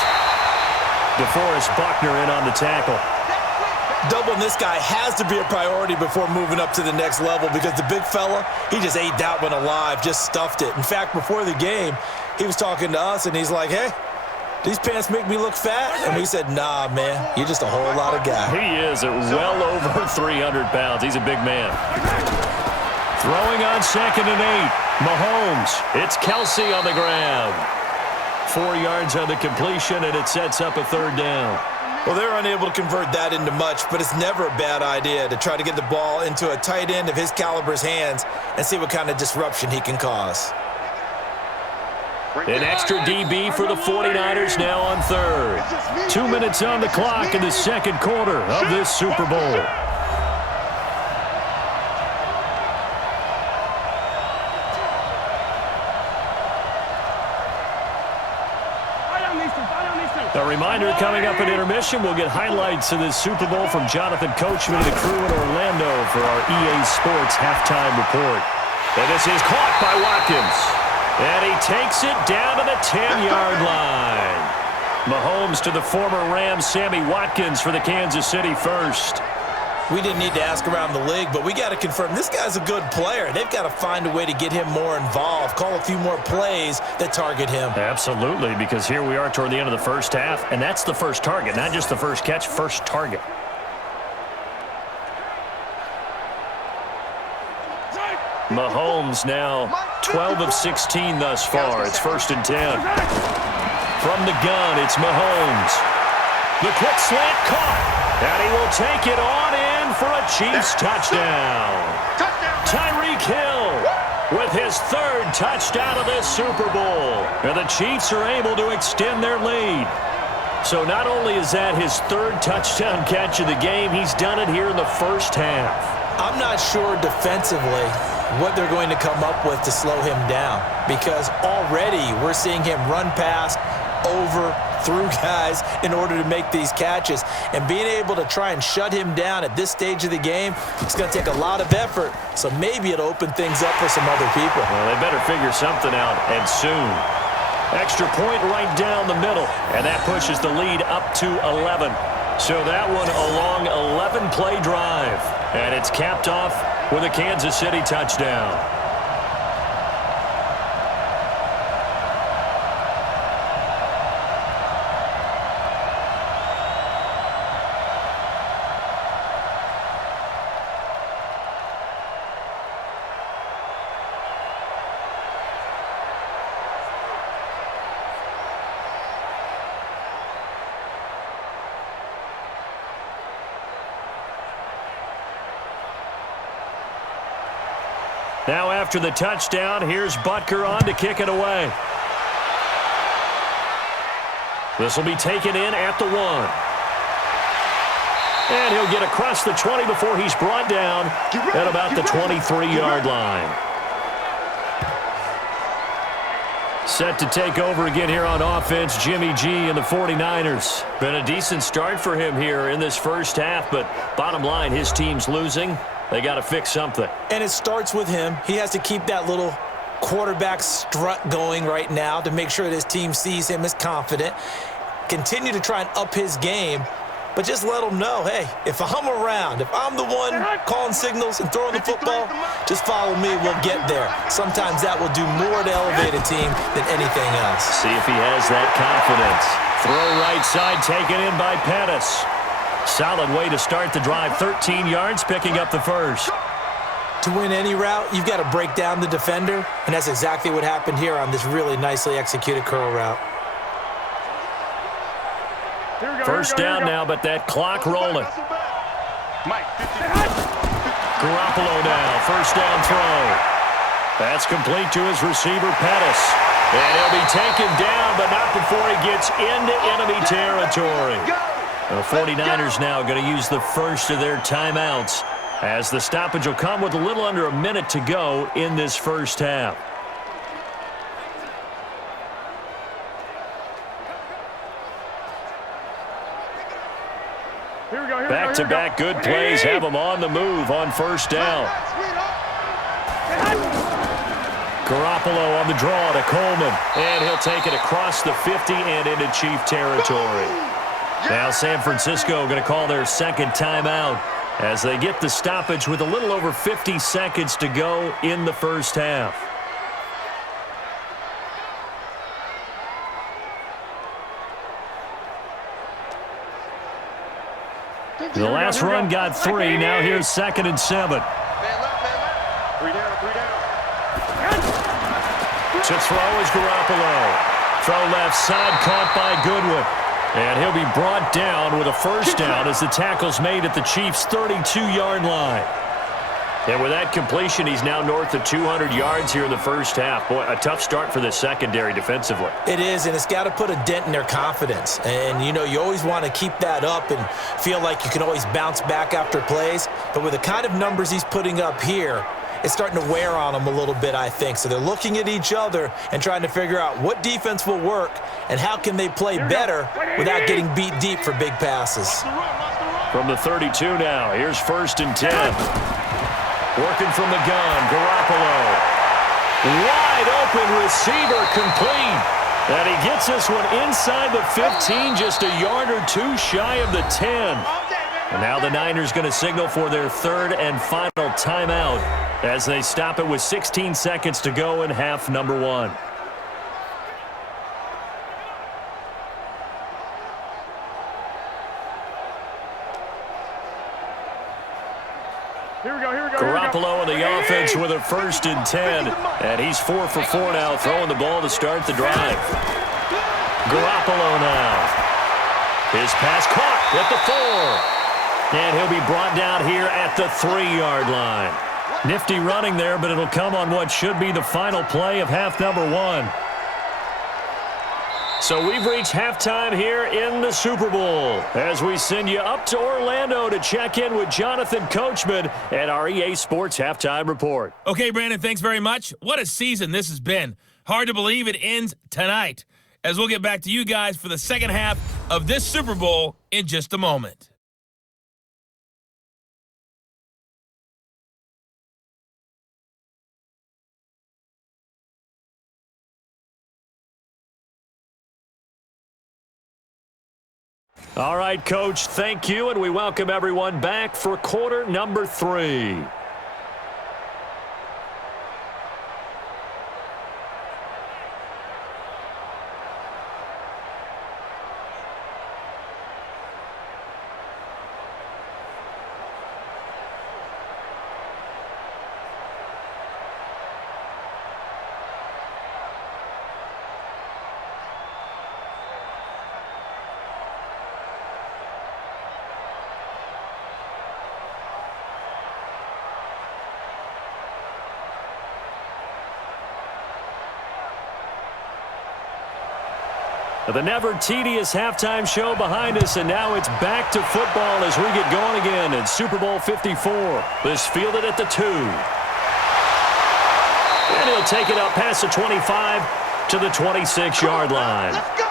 DeForest Buckner in on the tackle. Doubling this guy has to be a priority before moving up to the next level because the big fella, he just ate that one alive, just stuffed it. In fact, before the game, he was talking to us, and he's like, hey, these pants make me look fat? And we said, nah, man, you're just a whole lot of guy. He is at well over 300 pounds. He's a big man. Throwing on 2nd and 8. Mahomes. It's Kelsey on the ground. 4 yards on the completion, and it sets up a 3rd down. Well, they're unable to convert that into much, but it's never a bad idea to try to get the ball into a tight end of his caliber's hands and see what kind of disruption he can cause. An extra DB for the 49ers now on 3rd. 2 minutes on the clock in the second quarter of this Super Bowl. A reminder, coming up at intermission, we'll get highlights of this Super Bowl from Jonathan Coachman and the crew in Orlando for our EA Sports halftime report. And this is caught by Watkins. And he takes it down to the 10-yard line. Mahomes to the former Rams, Sammy Watkins for the Kansas City first. We didn't need to ask around the league, but we got to confirm this guy's a good player. They've got to find a way to get him more involved, call a few more plays that target him. Absolutely, because here we are toward the end of the first half, and that's the first target, not just the first catch, first target. Mahomes now 12 of 16 thus far. It's 1st and 10. From the gun, it's Mahomes. The quick slant caught. And he will take it on in for a Chiefs touchdown. Tyreek Hill with his 3rd touchdown of this Super Bowl. And the Chiefs are able to extend their lead. So not only is that his 3rd touchdown catch of the game, he's done it here in the first half. I'm not sure defensively what they're going to come up with to slow him down, because already we're seeing him run past, over, through guys in order to make these catches. And being able to try and shut him down at this stage of the game, it's going to take a lot of effort. So maybe it'll open things up for some other people. Well, they better figure something out, and soon. Extra point right down the middle, and that pushes the lead up to 11. So that one a long 11-play drive, and it's capped off with a Kansas City touchdown. Now after the touchdown, here's Butker on to kick it away. This will be taken in at the 1. And he'll get across the 20 before he's brought down at about the 23-yard line. Set to take over again here on offense, Jimmy G and the 49ers. Been a decent start for him here in this first half, but bottom line, his team's losing, They got to fix something. And it starts with him. He has to keep that little quarterback strut going right now to make sure that his team sees him as confident. Continue to try and up his game, but just let him know, hey, if I'm around, if I'm the one calling signals and throwing the football, just follow me, we'll get there. Sometimes that will do more to elevate a team than anything else. See if he has that confidence. Throw right side taken in by Pettis. Solid way to start the drive. 13 yards, picking up the first. To win any route, you've got to break down the defender, and that's exactly what happened here on this really nicely executed curl route. First down now, but that clock rolling. Garoppolo now, first down throw. That's complete to his receiver, Pettis. And he'll be taken down, but not before he gets into enemy territory. The 49ers now going to use the first of their timeouts, as the stoppage will come with a little under a minute to go in this first half. Back-to-back good plays have them on the move on first down. Garoppolo on the draw to Coleman, and he'll take it across the 50 and into Chief territory. Now San Francisco going to call their second timeout as they get the stoppage with a little over 50 seconds to go in the first half. The last run got 3. Now here's 2nd and 7. To throw is Garoppolo. Throw left side, caught by Goodwin. And he'll be brought down with a first down as the tackle's made at the Chiefs' 32-yard line. And with that completion, he's now north of 200 yards here in the first half. Boy, a tough start for the secondary defensively. It is, and it's got to put a dent in their confidence. And, you always want to keep that up and feel like you can always bounce back after plays. But with the kind of numbers he's putting up here, it's starting to wear on them a little bit, I think. So they're looking at each other and trying to figure out what defense will work and how can they play better without getting beat deep for big passes. From the 32 now, here's 1st and 10. Working from the gun, Garoppolo. Wide open receiver complete. And he gets this one inside the 15, just a yard or two shy of the 10. And now the Niners going to signal for their third and final timeout as they stop it with 16 seconds to go in half number 1. Garoppolo in the offense with a 1st and 10. And he's 4 for 4 now, throwing the ball to start the drive. Garoppolo now. His pass caught at the 4. And he'll be brought down here at the 3-yard line. Nifty running there, but it'll come on what should be the final play of half number 1. So we've reached halftime here in the Super Bowl as we send you up to Orlando to check in with Jonathan Coachman at our EA Sports Halftime Report. Okay, Brandon, thanks very much. What a season this has been. Hard to believe it ends tonight, as we'll get back to you guys for the second half of this Super Bowl in just a moment. All right, Coach, thank you, and we welcome everyone back for quarter number 3. The never tedious halftime show behind us, and now it's back to football as we get going again in Super Bowl 54. This fielded at the 2. And he'll take it up past the 25 to the 26-yard line. Let's go.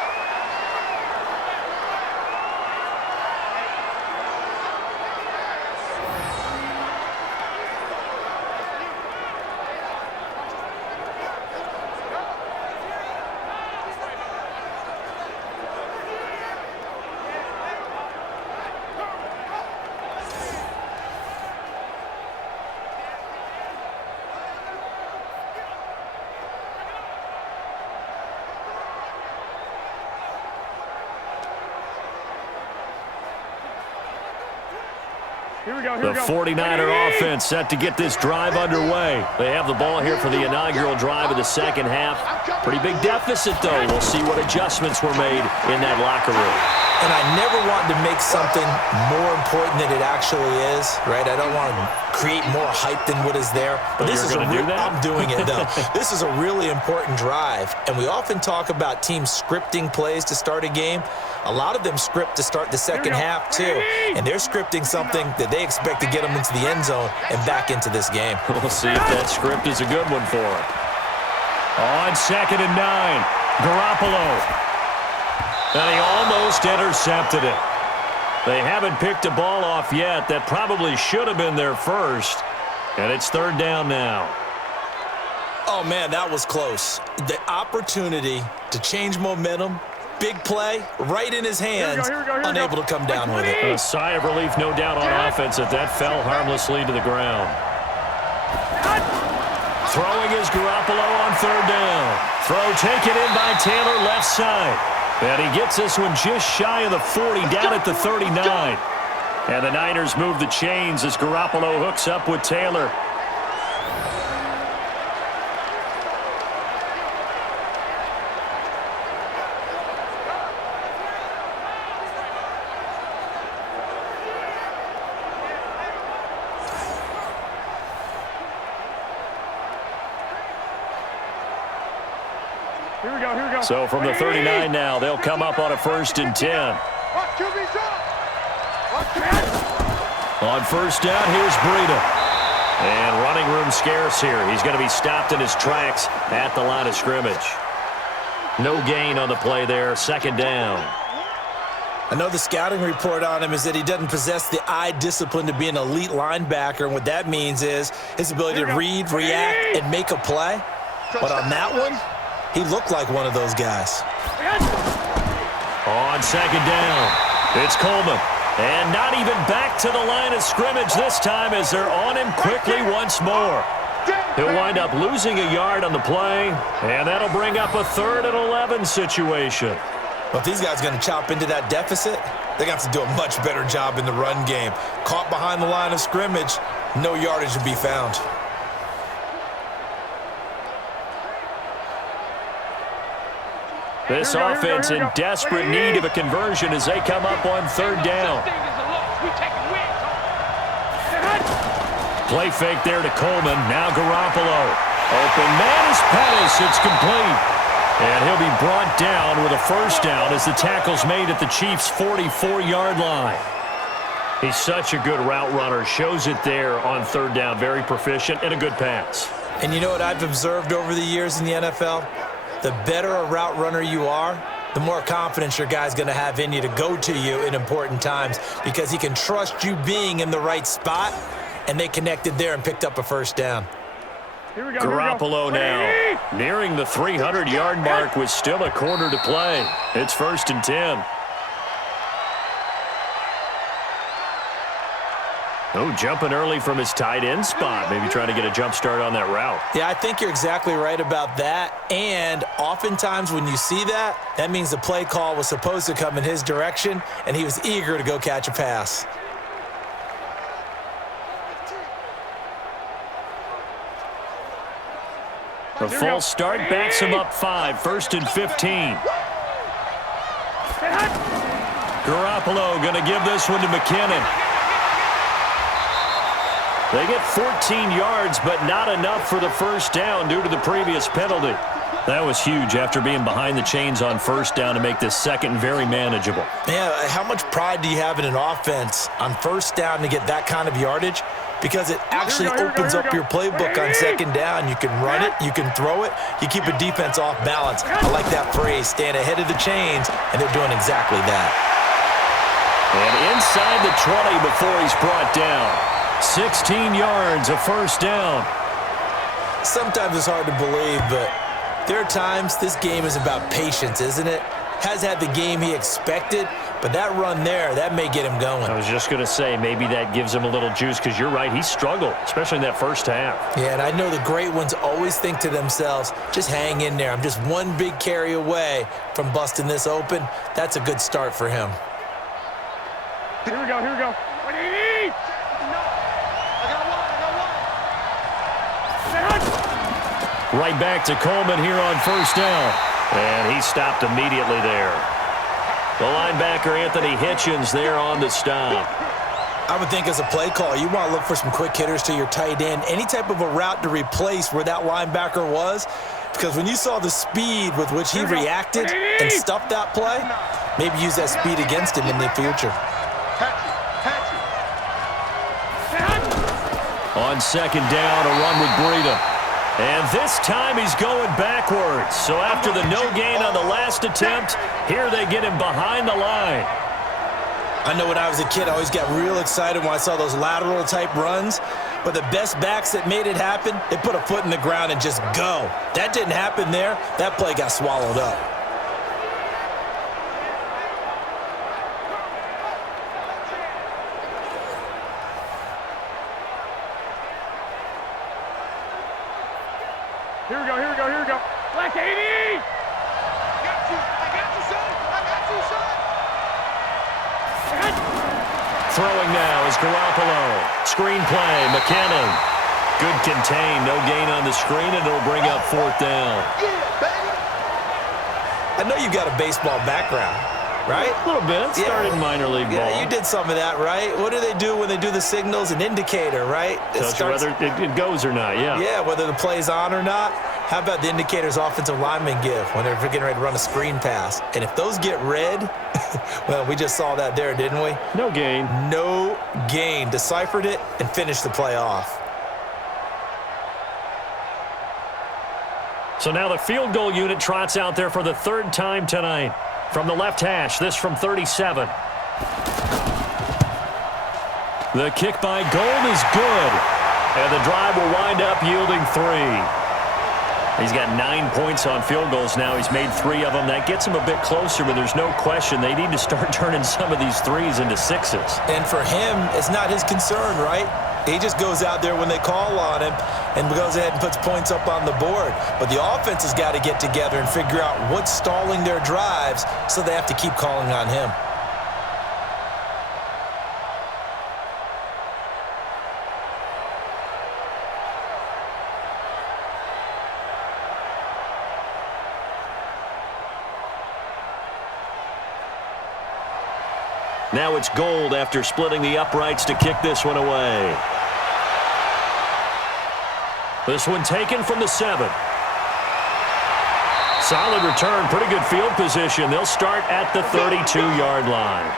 The 49er offense set to get this drive underway. They have the ball here for the inaugural drive of the second half. Pretty big deficit, though. We'll see what adjustments were made in that locker room. And I never want to make something more important than it actually is, right? I don't want to create more hype than what is there. But this is I'm doing it, though. This is a really important drive. And we often talk about teams scripting plays to start a game. A lot of them script to start the second half, too. And they're scripting something that they expect to get them into the end zone and back into this game. We'll see if that script is a good one for them. On 2nd and 9, Garoppolo. And he almost intercepted it. They haven't picked a ball off yet. That probably should have been their first. And it's 3rd down now. Oh, man, that was close. The opportunity to change momentum, big play, right in his hands, unable to come down with it. A sigh of relief, no doubt, on offense that fell harmlessly to the ground. Throwing is Garoppolo on 3rd down. Throw taken in by Taylor, left side. And he gets this one just shy of the 40, down at the 39. And the Niners move the chains as Garoppolo hooks up with Taylor. Here we go. So from the 39 now, they'll come up on a 1st and 10. On 1st down, here's Breida. And running room scarce here. He's going to be stopped in his tracks at the line of scrimmage. No gain on the play there, 2nd down. I know the scouting report on him is that he doesn't possess the eye discipline to be an elite linebacker, and what that means is his ability to read, react, and make a play. But on that one, he looked like one of those guys. On 2nd down, it's Coleman. And not even back to the line of scrimmage this time as they're on him quickly once more. He'll wind up losing a yard on the play, and that'll bring up a 3rd and 11 situation. Well, if these guys are going to chop into that deficit, they're going to have to do a much better job in the run game. Caught behind the line of scrimmage, no yardage to be found. This offense in desperate need of a conversion as they come up on 3rd down. Play fake there to Coleman. Now Garoppolo. Open man is Pettis. It's complete. And he'll be brought down with a 1st down as the tackle's made at the Chiefs' 44-yard line. He's such a good route runner. Shows it there on 3rd down. Very proficient and a good pass. And you know what I've observed over the years in the NFL? The better a route runner you are, the more confidence your guy's going to have in you to go to you in important times because he can trust you being in the right spot, and they connected there and picked up a 1st down. Garoppolo now nearing the 300-yard mark with still a quarter to play. It's 1st and 10. Oh, jumping early from his tight end spot. Maybe trying to get a jump start on that route. Yeah, I think you're exactly right about that. And oftentimes when you see that, that means the play call was supposed to come in his direction, and he was eager to go catch a pass. The false start backs him up 5, 1st and 15. Garoppolo going to give this one to McKinnon. They get 14 yards, but not enough for the 1st down due to the previous penalty. That was huge after being behind the chains on 1st down to make this 2nd very manageable. Yeah, how much pride do you have in an offense on 1st down to get that kind of yardage? Because it actually opens up your playbook on 2nd down. You can run it, you can throw it, you keep a defense off balance. I like that phrase, stand ahead of the chains, and they're doing exactly that. And inside the 20 before he's brought down. 16 yards, a 1st down. Sometimes it's hard to believe, but there are times this game is about patience, isn't it? Has had the game he expected, but that run there, that may get him going. I was just going to say, maybe that gives him a little juice because you're right, he struggled, especially in that 1st half. Yeah, and I know the great ones always think to themselves, just hang in there. I'm just one big carry away from busting this open. That's a good start for him. Here we go. Right back to Coleman here on first down. And he stopped immediately there. The linebacker, Anthony Hitchens, there on the stop. I would think as a play call, you want to look for some quick hitters to your tight end, any type of a route to replace where that linebacker was, because when you saw the speed with which he reacted and stuffed that play, maybe use that speed against him in the future. On second down, a run with Breida. And this time he's going backwards. So after the no gain on the last attempt, here they get him behind the line. I know when I was a kid, I always got real excited when I saw those lateral type runs. But the best backs that made it happen, they put a foot in the ground and just go. That didn't happen there. That play got swallowed up. Here we go. Black 80! I got you, son. Throwing now is Garoppolo. Screen play, McKinnon. Good contain, no gain on the screen, and it'll bring up fourth down. I know you've got a baseball background, right? A little bit. Started minor league ball. Yeah, you did some of that, right? What do they do when they do the signals? An indicator, right? Tells you whether it goes or not, yeah. Yeah, whether the play's on or not. How about the indicators offensive linemen give when they're getting ready to run a screen pass? And if those get red, well, we just saw that there, didn't we? No gain. No gain. Deciphered it and finished the play off. So now the field goal unit trots out there for the third time tonight. From the left hash, this from 37. The kick by Gold is good. And the drive will wind up yielding 3. He's got 9 points on field goals now. He's made 3 of them. That gets him a bit closer, but there's no question they need to start turning some of these 3s into 6s. And for him, it's not his concern, right? He just goes out there when they call on him and goes ahead and puts points up on the board. But the offense has got to get together and figure out what's stalling their drives, so they have to keep calling on him. Now it's Gold after splitting the uprights to kick this one away. This one taken from the 7. Solid return, pretty good field position. They'll start at the 32-yard line.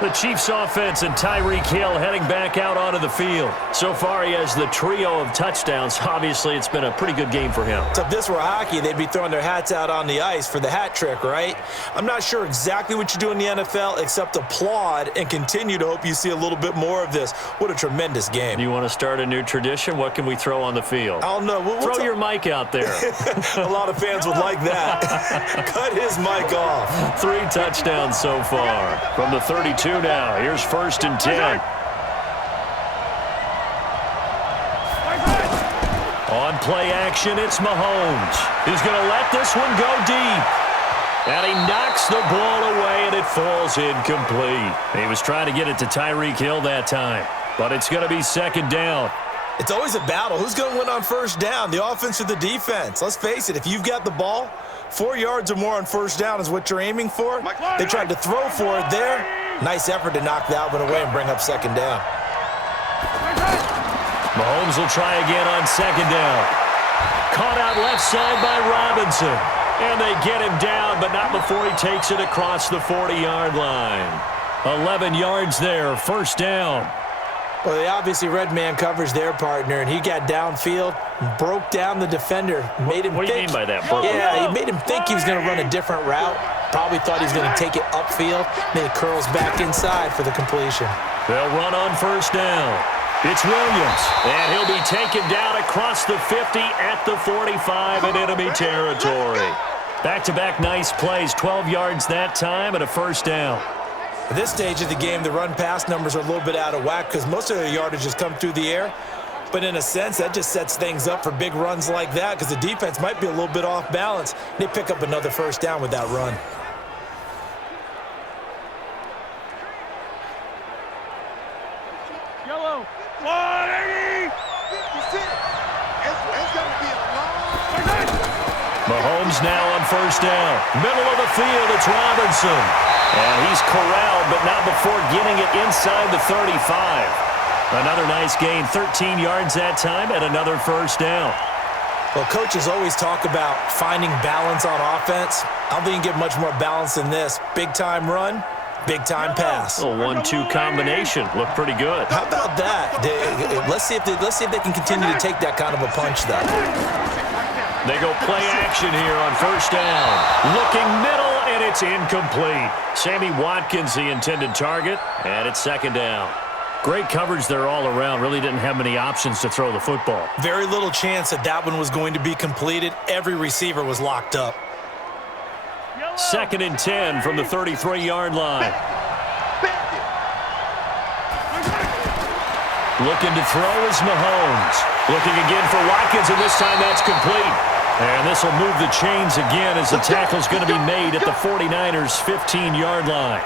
The Chiefs offense and Tyreek Hill heading back out onto the field. So far, he has the trio of touchdowns. Obviously, it's been a pretty good game for him. So if this were hockey, they'd be throwing their hats out on the ice for the hat trick, right? I'm not sure exactly what you do in the NFL except applaud and continue to hope you see a little bit more of this. What a tremendous game. You want to start a new tradition? What can we throw on the field? I don't know. Throw your mic out there. A lot of fans would like that. Cut his mic off. 3 touchdowns so far. From the 32 now. Here's 1st and 10. On play action, it's Mahomes. He's going to let this one go deep. And he knocks the ball away, and it falls incomplete. He was trying to get it to Tyreek Hill that time. But it's going to be 2nd down. It's always a battle. Who's going to win on 1st down, the offense or the defense? Let's face it, if you've got the ball, 4 yards or more on 1st down is what you're aiming for. They tried to throw for it there. Nice effort to knock that one away and bring up 2nd down. Mahomes will try again on 2nd down. Caught out left side by Robinson. And they get him down, but not before he takes it across the 40-yard line. 11 yards there, 1st down. Well, they obviously red man covers their partner, and he got downfield, broke down the defender, made him What do you mean by that? Yeah, he made him think he was going to run a different route. Probably thought he was going to take it upfield. Then he curls back inside for the completion. They'll run on 1st down. It's Williams, and he'll be taken down across the 50 at the 45 in enemy territory. Back-to-back nice plays, 12 yards that time and a 1st down. At this stage of the game, the run-pass numbers are a little bit out of whack because most of their yardage has come through the air. But in a sense, that just sets things up for big runs like that because the defense might be a little bit off balance. They pick up another 1st down with that run. Yellow. 180. Mahomes now on first down. Middle of the field, it's Robinson. And he's corralled, but not before getting it inside the 35. Another nice gain, 13 yards that time, and another first down. Well, coaches always talk about finding balance on offense. I don't think you can get much more balance than this. Big-time run, big-time pass. A 1-2 combination. Looked pretty good. How about that? Let's see if they can continue to take that kind of a punch, though. They go play action here on first down. Looking middle, and it's incomplete. Sammy Watkins, the intended target, and it's second down. Great coverage there all around. Really didn't have many options to throw the football. Very little chance that one was going to be completed. Every receiver was locked up. Second and 10 from the 33-yard line. Looking to throw is Mahomes. Looking again for Watkins, and this time that's complete. And this will move the chains again as the tackle's going to be made at the 49ers' 15-yard line.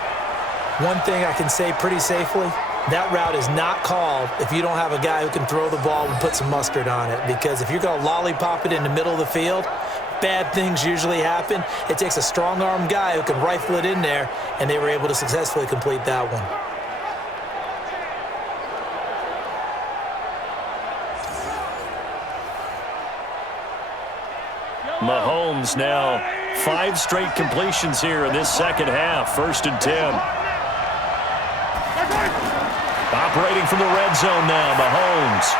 One thing I can say pretty safely, that route is not called if you don't have a guy who can throw the ball and put some mustard on it. Because if you're going to lollipop it in the middle of the field, bad things usually happen. It takes a strong-arm guy who can rifle it in there, and they were able to successfully complete that one. Mahomes now 5 straight completions here in this second half. First and 10. Operating from the red zone now, Mahomes.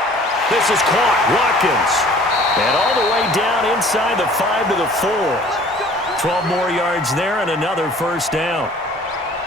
This is caught. Watkins. And all the way down inside the 5 to the 4. 12 more yards there and another first down.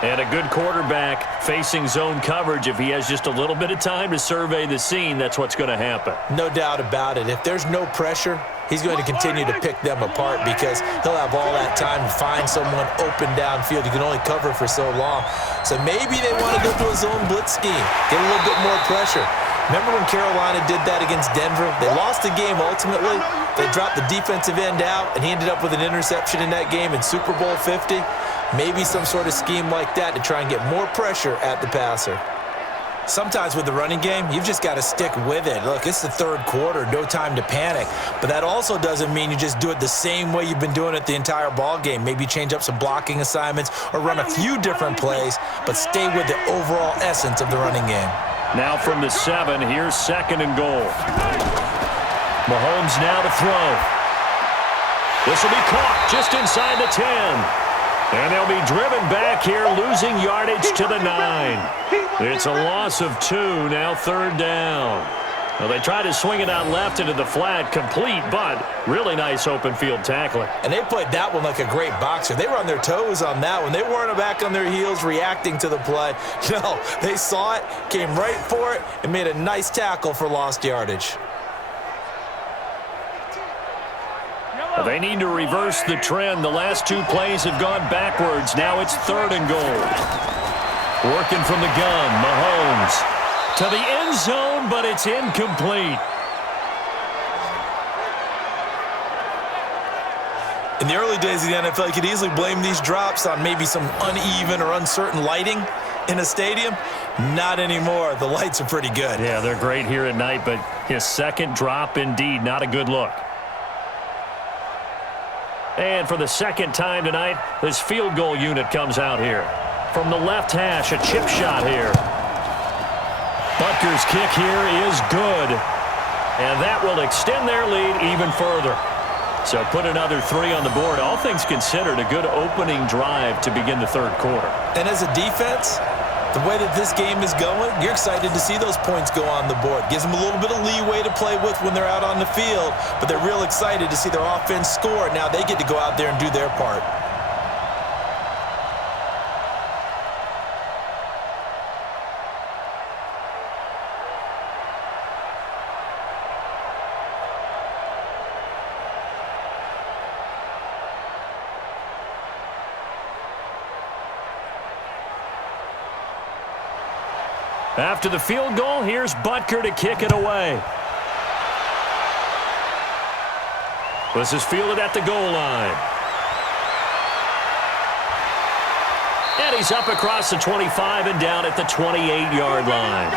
And a good quarterback facing zone coverage. If he has just a little bit of time to survey the scene, that's what's going to happen. No doubt about it. If there's no pressure, he's going to continue to pick them apart because he'll have all that time to find someone open downfield. You can only cover for so long. So maybe they want to go to a zone blitz scheme, get a little bit more pressure. Remember when Carolina did that against Denver? They lost the game ultimately. They dropped the defensive end out, and he ended up with an interception in that game in Super Bowl 50. Maybe some sort of scheme like that to try and get more pressure at the passer. Sometimes with the running game, you've just got to stick with it. Look, it's the third quarter, no time to panic. But that also doesn't mean you just do it the same way you've been doing it the entire ball game. Maybe change up some blocking assignments or run a few different plays, but stay with the overall essence of the running game. Now from the 7, here's second and goal. Mahomes now to throw. This will be caught just inside the 10. And they'll be driven back here, losing yardage to the 9. It's a loss of 2, now third down. Well, they tried to swing it out left into the flat, complete, but really nice open field tackling. And they played that one like a great boxer. They were on their toes on that one. They weren't back on their heels reacting to the play. No, they saw it, came right for it, and made a nice tackle for lost yardage. They need to reverse the trend. The last 2 plays have gone backwards. Now it's third and goal. Working from the gun, Mahomes to the end zone, but it's incomplete. In the early days of the NFL, you could easily blame these drops on maybe some uneven or uncertain lighting in a stadium. Not anymore. The lights are pretty good. Yeah, they're great here at night, but his second drop, indeed, not a good look. And for the second time tonight, this field goal unit comes out here. From the left hash, a chip shot here. Butker's kick here is good. And that will extend their lead even further. So put another 3 on the board. All things considered, a good opening drive to begin the third quarter. And as a defense, the way that this game is going, you're excited to see those points go on the board. Gives them a little bit of leeway to play with when they're out on the field, but they're real excited to see their offense score. Now they get to go out there and do their part. After the field goal, here's Butker to kick it away. This is fielded at the goal line. And he's up across the 25 and down at the 28-yard line.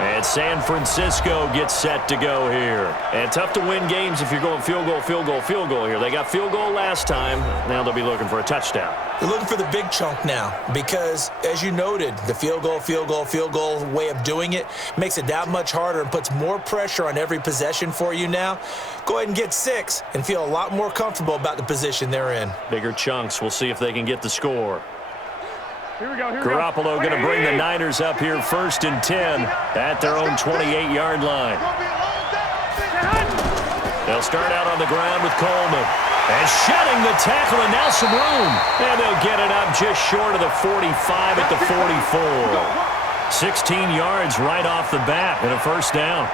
And And San Francisco gets set to go here. And tough to win games if you're going field goal, field goal, field goal here. They got field goal last time. Now they'll be looking for a touchdown. They're looking for the big chunk now because, as you noted, the field goal way of doing it makes it that much harder and puts more pressure on every possession for you now. Go ahead and get 6 and feel a lot more comfortable about the position they're in. Bigger chunks. We'll see if they can get the score. Here we go. Garoppolo going to bring the Niners up here 1st and 10 at their own 28-yard line. They'll start out on the ground with Coleman. And shedding the tackle, and now some room. And they'll get it up just short of the 45 at the 44. 16 yards right off the bat and a first down.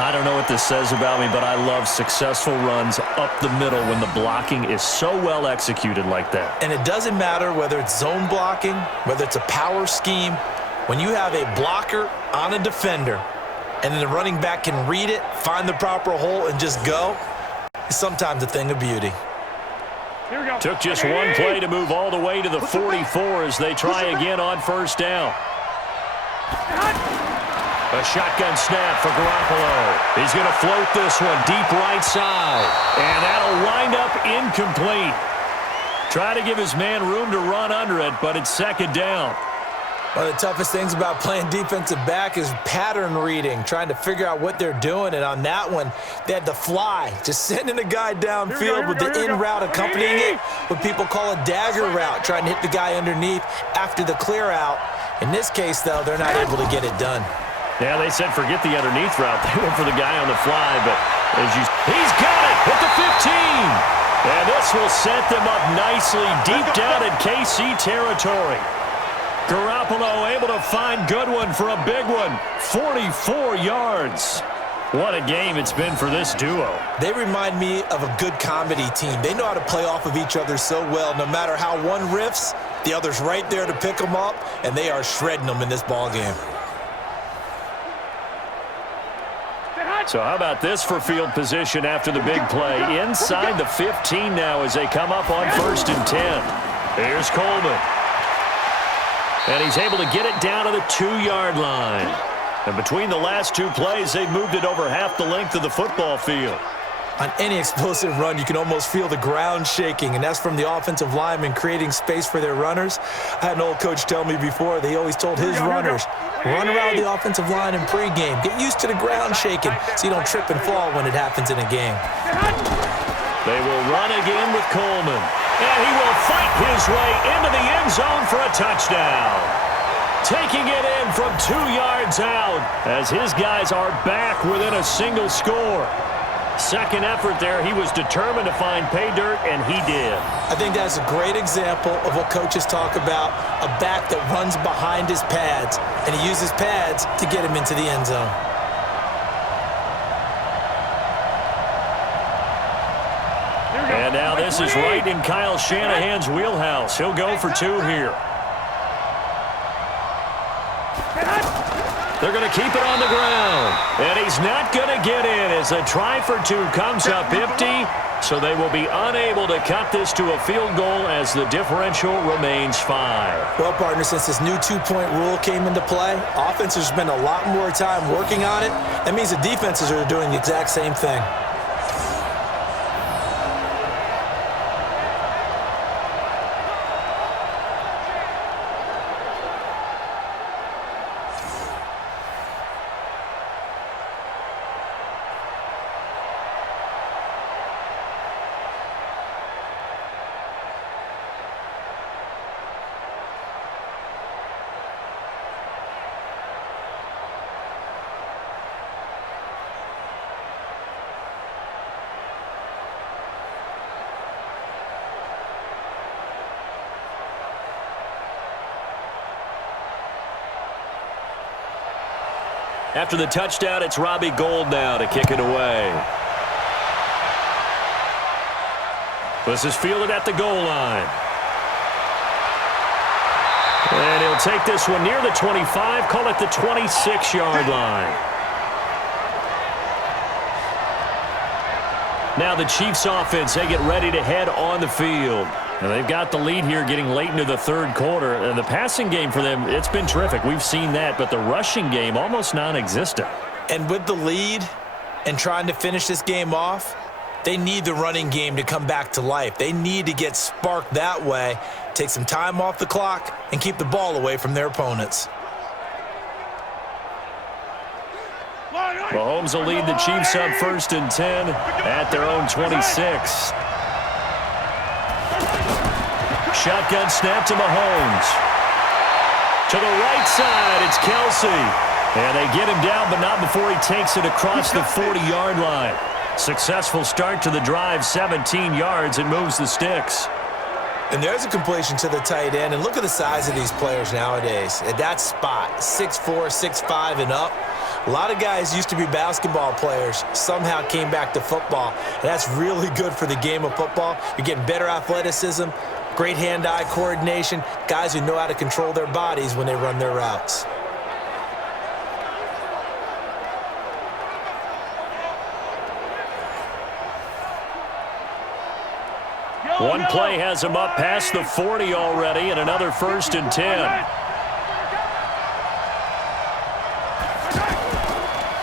I don't know what this says about me, but I love successful runs up the middle when the blocking is so well executed like that. And it doesn't matter whether it's zone blocking, whether it's a power scheme. When you have a blocker on a defender and then the running back can read it, find the proper hole, and just go, it's sometimes a thing of beauty. Here we go. Took just one play to move all the way to the 44 as they try again on first down. A shotgun snap for Garoppolo. He's going to float this one deep right side. And that'll wind up incomplete. Try to give his man room to run under it, but it's second down. One of the toughest things about playing defensive back is pattern reading, trying to figure out what they're doing. And on that one, they had to fly, just sending a guy downfield with the in route accompanying it, what people call a dagger route, trying to hit the guy underneath after the clear out. In this case, though, they're not able to get it done. Yeah, they said forget the underneath route. They went for the guy on the fly, but he's got it at the 15. And this will set them up nicely deep down in KC territory. Garoppolo able to find Goodwin for a big one. 44 yards. What a game it's been for this duo. They remind me of a good comedy team. They know how to play off of each other so well. No matter how one riffs, the other's right there to pick them up, and they are shredding them in this ball game. So how about this for field position after the big play? Inside the 15 now as they come up on 1st and 10. Here's Coleman. And he's able to get it down to the 2-yard line. And between the last 2 plays, they've moved it over half the length of the football field. On any explosive run, you can almost feel the ground shaking, and that's from the offensive linemen creating space for their runners. I had an old coach tell me before, they always told his runners, run around the offensive line in pregame. Get used to the ground shaking so you don't trip and fall when it happens in a game. They will run again with Coleman. And he will fight his way into the end zone for a touchdown. Taking it in from 2 yards out as his guys are back within a single score. Second effort there, he was determined to find pay dirt, and he did. I think that's a great example of what coaches talk about, a back that runs behind his pads, and he uses pads to get him into the end zone. And now this is right in Kyle Shanahan's wheelhouse. He'll go for 2 here. They're going to keep it on the ground. And he's not going to get in as the try for 2 comes up empty. So they will be unable to cut this to a field goal as the differential remains 5. Well, partner, since this new 2-point rule came into play, offenses spend a lot more time working on it. That means the defenses are doing the exact same thing. After the touchdown, it's Robbie Gould now to kick it away. This is fielded at the goal line. And he'll take this one near the 25, call it the 26-yard line. Now the Chiefs offense, they get ready to head on the field. And they've got the lead here getting late into the third quarter. And the passing game for them, it's been terrific. We've seen that, but the rushing game almost non-existent. And with the lead and trying to finish this game off, they need the running game to come back to life. They need to get sparked that way, take some time off the clock, and keep the ball away from their opponents. Mahomes will lead the Chiefs up 1st and 10 at their own 26. Shotgun snap to Mahomes. To the right side, it's Kelsey. And they get him down, but not before he takes it across the 40-yard line. Successful start to the drive, 17 yards, and moves the sticks. And there's a completion to the tight end. And look at the size of these players nowadays. At that spot, 6'4", 6'5", and up. A lot of guys used to be basketball players, somehow came back to football. And that's really good for the game of football. You're getting better athleticism, great hand-eye coordination, guys who know how to control their bodies when they run their routes. One play has him up past the 40 already, and another 1st and 10.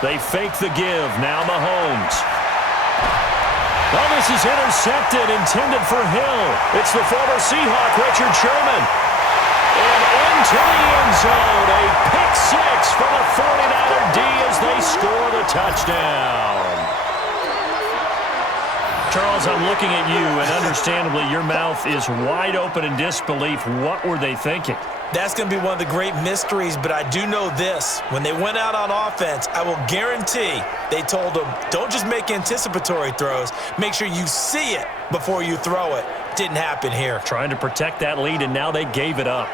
They fake the give. Now Mahomes. Well, this is intercepted, intended for Hill. It's the former Seahawk, Richard Sherman. And into the end zone, a pick six from a 49er D as they score the touchdown. Charles, I'm looking at you, and understandably, your mouth is wide open in disbelief. What were they thinking? That's going to be one of the great mysteries, but I do know this. When they went out on offense, I will guarantee they told them, don't just make anticipatory throws. Make sure you see it before you throw it. Didn't happen here. Trying to protect that lead, and now they gave it up.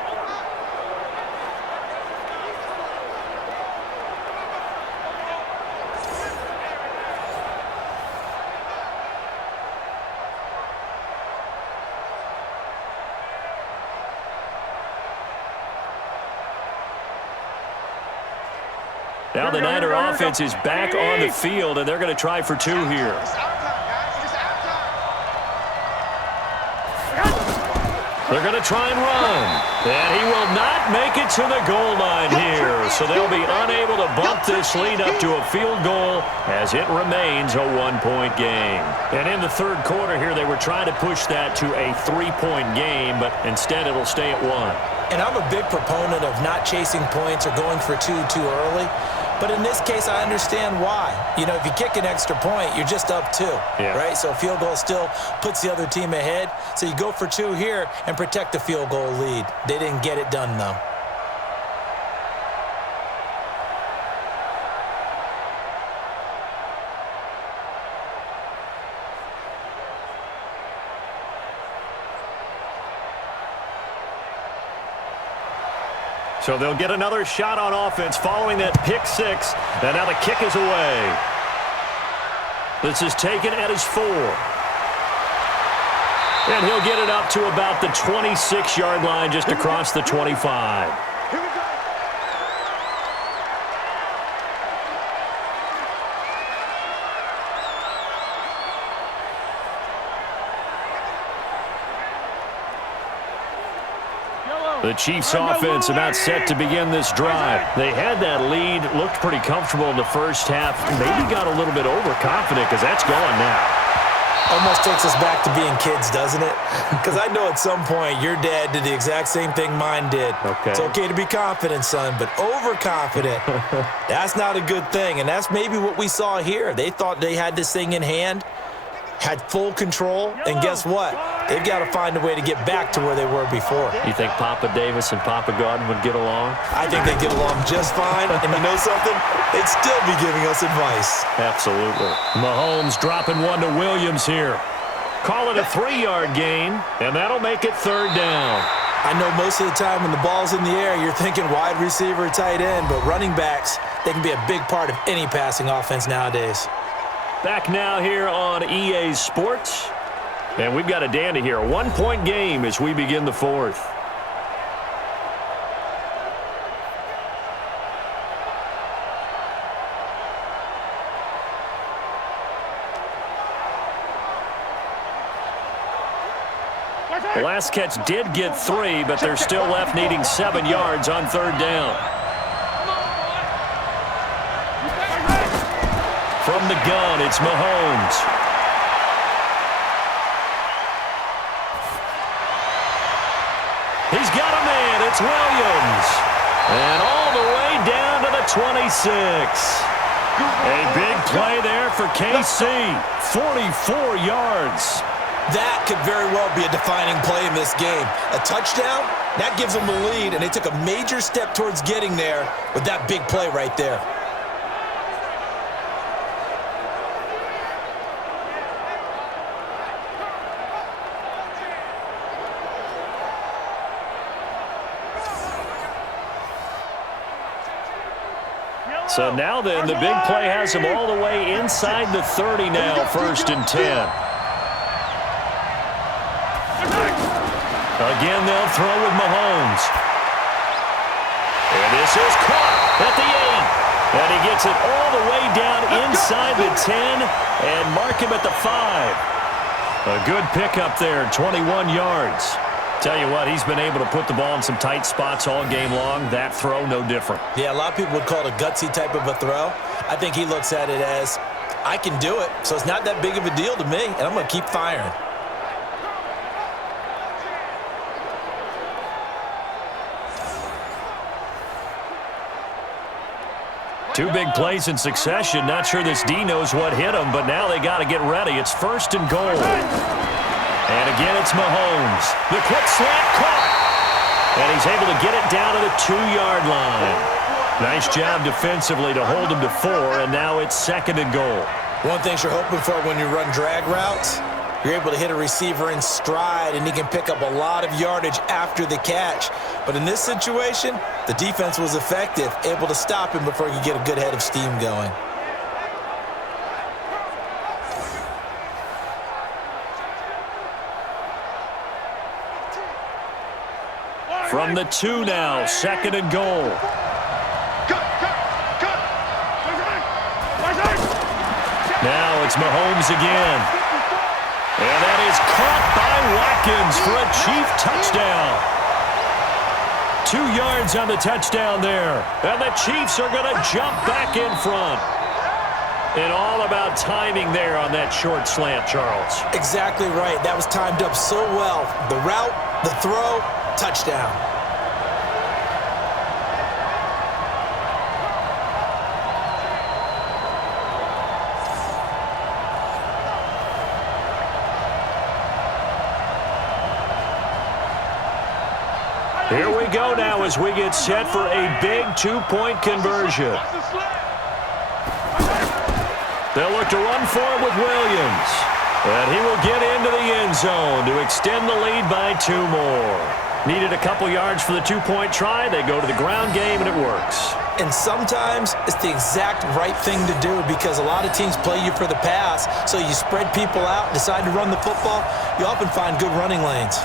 Now the Niner offense is back on the field, and they're going to try for 2 here. They're going to try and run. And he will not make it to the goal line here. So they'll be unable to bump this lead up to a field goal as it remains a 1-point game. And in the third quarter here, they were trying to push that to a 3-point game, but instead it'll stay at 1. And I'm a big proponent of not chasing points or going for 2 too early. But in this case, I understand why. You know, if you kick an extra point, you're just up 2, right? So a field goal still puts the other team ahead. So you go for 2 here and protect the field goal lead. They didn't get it done, though. So they'll get another shot on offense following that pick six. And now the kick is away. This is taken at his 4. And he'll get it up to about the 26-yard line, just across the 25. The Chiefs offense about set to begin this drive. They had that lead, looked pretty comfortable in the first half. Maybe got a little bit overconfident because that's gone now. Almost takes us back to being kids, doesn't it? Because I know at some point your dad did the exact same thing mine did. Okay. It's okay to be confident, son, but overconfident, that's not a good thing. And that's maybe what we saw here. They thought they had this thing in hand, had full control, and guess what? They've got to find a way to get back to where they were before. You think Papa Davis and Papa Gordon would get along? I think they'd get along just fine, and you know something? They'd still be giving us advice. Absolutely. Mahomes dropping one to Williams here. Call it a 3-yard gain, and that'll make it 3rd down. I know most of the time when the ball's in the air, you're thinking wide receiver, tight end, but running backs, they can be a big part of any passing offense nowadays. Back now here on EA Sports. And we've got a dandy here. A 1-point game as we begin the 4th. The last catch did get 3, but they're still left needing 7 yards on 3rd down. From the gun, it's Mahomes. He's got a man. It's Williams. And all the way down to the 26. A big play there for KC. 44 yards. That could very well be a defining play in this game. A touchdown, that gives them the lead, and they took a major step towards getting there with that big play right there. So now then, the big play has him all the way inside the 30 now, 1st and 10. Again, they'll throw with Mahomes. And this is caught at the 8. And he gets it all the way down inside the 10 and mark him at the 5. A good pickup there, 21 yards. Tell you what, he's been able to put the ball in some tight spots all game long. That throw, no different. Yeah, a lot of people would call it a gutsy type of a throw. I think he looks at it as, I can do it, so it's not that big of a deal to me, and I'm going to keep firing. Two big plays in succession. Not sure this D knows what hit him, but now they got to get ready. It's 1st and goal. And again, it's Mahomes. The quick slant caught. And he's able to get it down to the 2-yard line. Nice job defensively to hold him to 4, and now it's 2nd and goal. One thing you're hoping for when you run drag routes, you're able to hit a receiver in stride, and he can pick up a lot of yardage after the catch. But in this situation, the defense was effective, able to stop him before he could get a good head of steam going. From the 2 now, 2nd and goal. Now it's Mahomes again. And that is caught by Watkins for a Chief touchdown. 2 yards on the touchdown there. And the Chiefs are going to jump back in front. And all about timing there on that short slant, Charles. Exactly right. That was timed up so well. The route, the throw, touchdown. Here we go now as we get set for a big 2-point conversion. They'll look to run for it with Williams. And he will get into the end zone to extend the lead by 2 more. Needed a couple yards for the 2-point try. They go to the ground game, and it works. And sometimes it's the exact right thing to do because a lot of teams play you for the pass. So you spread people out, decide to run the football. You often find good running lanes.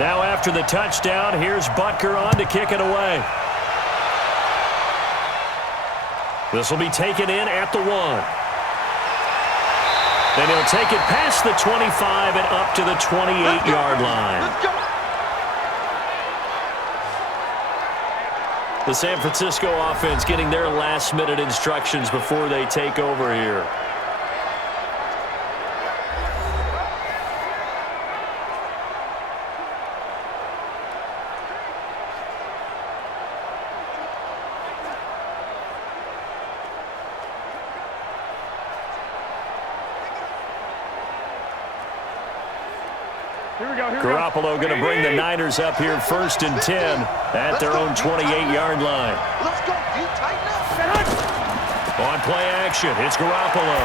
Now after the touchdown, here's Butker on to kick it away. This will be taken in at the 1. Then he'll take it past the 25 and up to the 28-yard line. The San Francisco offense getting their last-minute instructions before they take over here. Garoppolo going to bring the Niners up here 1st and 10 at their own 28-yard line. Let's go, D. Tighten up. On play action, it's Garoppolo.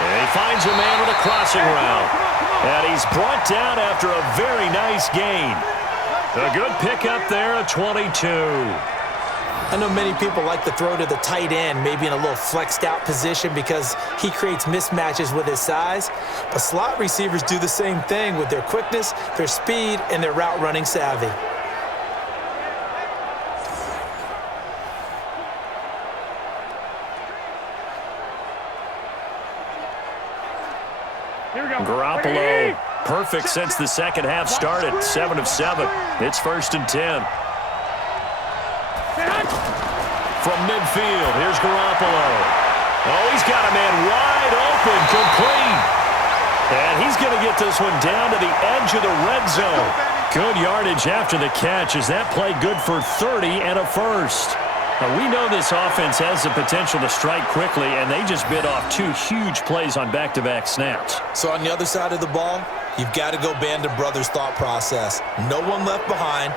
And he finds a man with a crossing route. And he's brought down after a very nice gain. A good pickup there, a 22. I know many people like to throw to the tight end, maybe in a little flexed out position because he creates mismatches with his size. But slot receivers do the same thing with their quickness, their speed, and their route running savvy. Garoppolo, perfect since the second half started. 7 of 7. It's 1st and 10. From midfield, here's Garoppolo. Oh, he's got a man wide open, complete. And he's going to get this one down to the edge of the red zone. Good yardage after the catch. Is that play good for 30 and a first? Now, we know this offense has the potential to strike quickly, and they just bit off 2 huge plays on back-to-back snaps. So on the other side of the ball, you've got to go Band of Brothers thought process. No one left behind,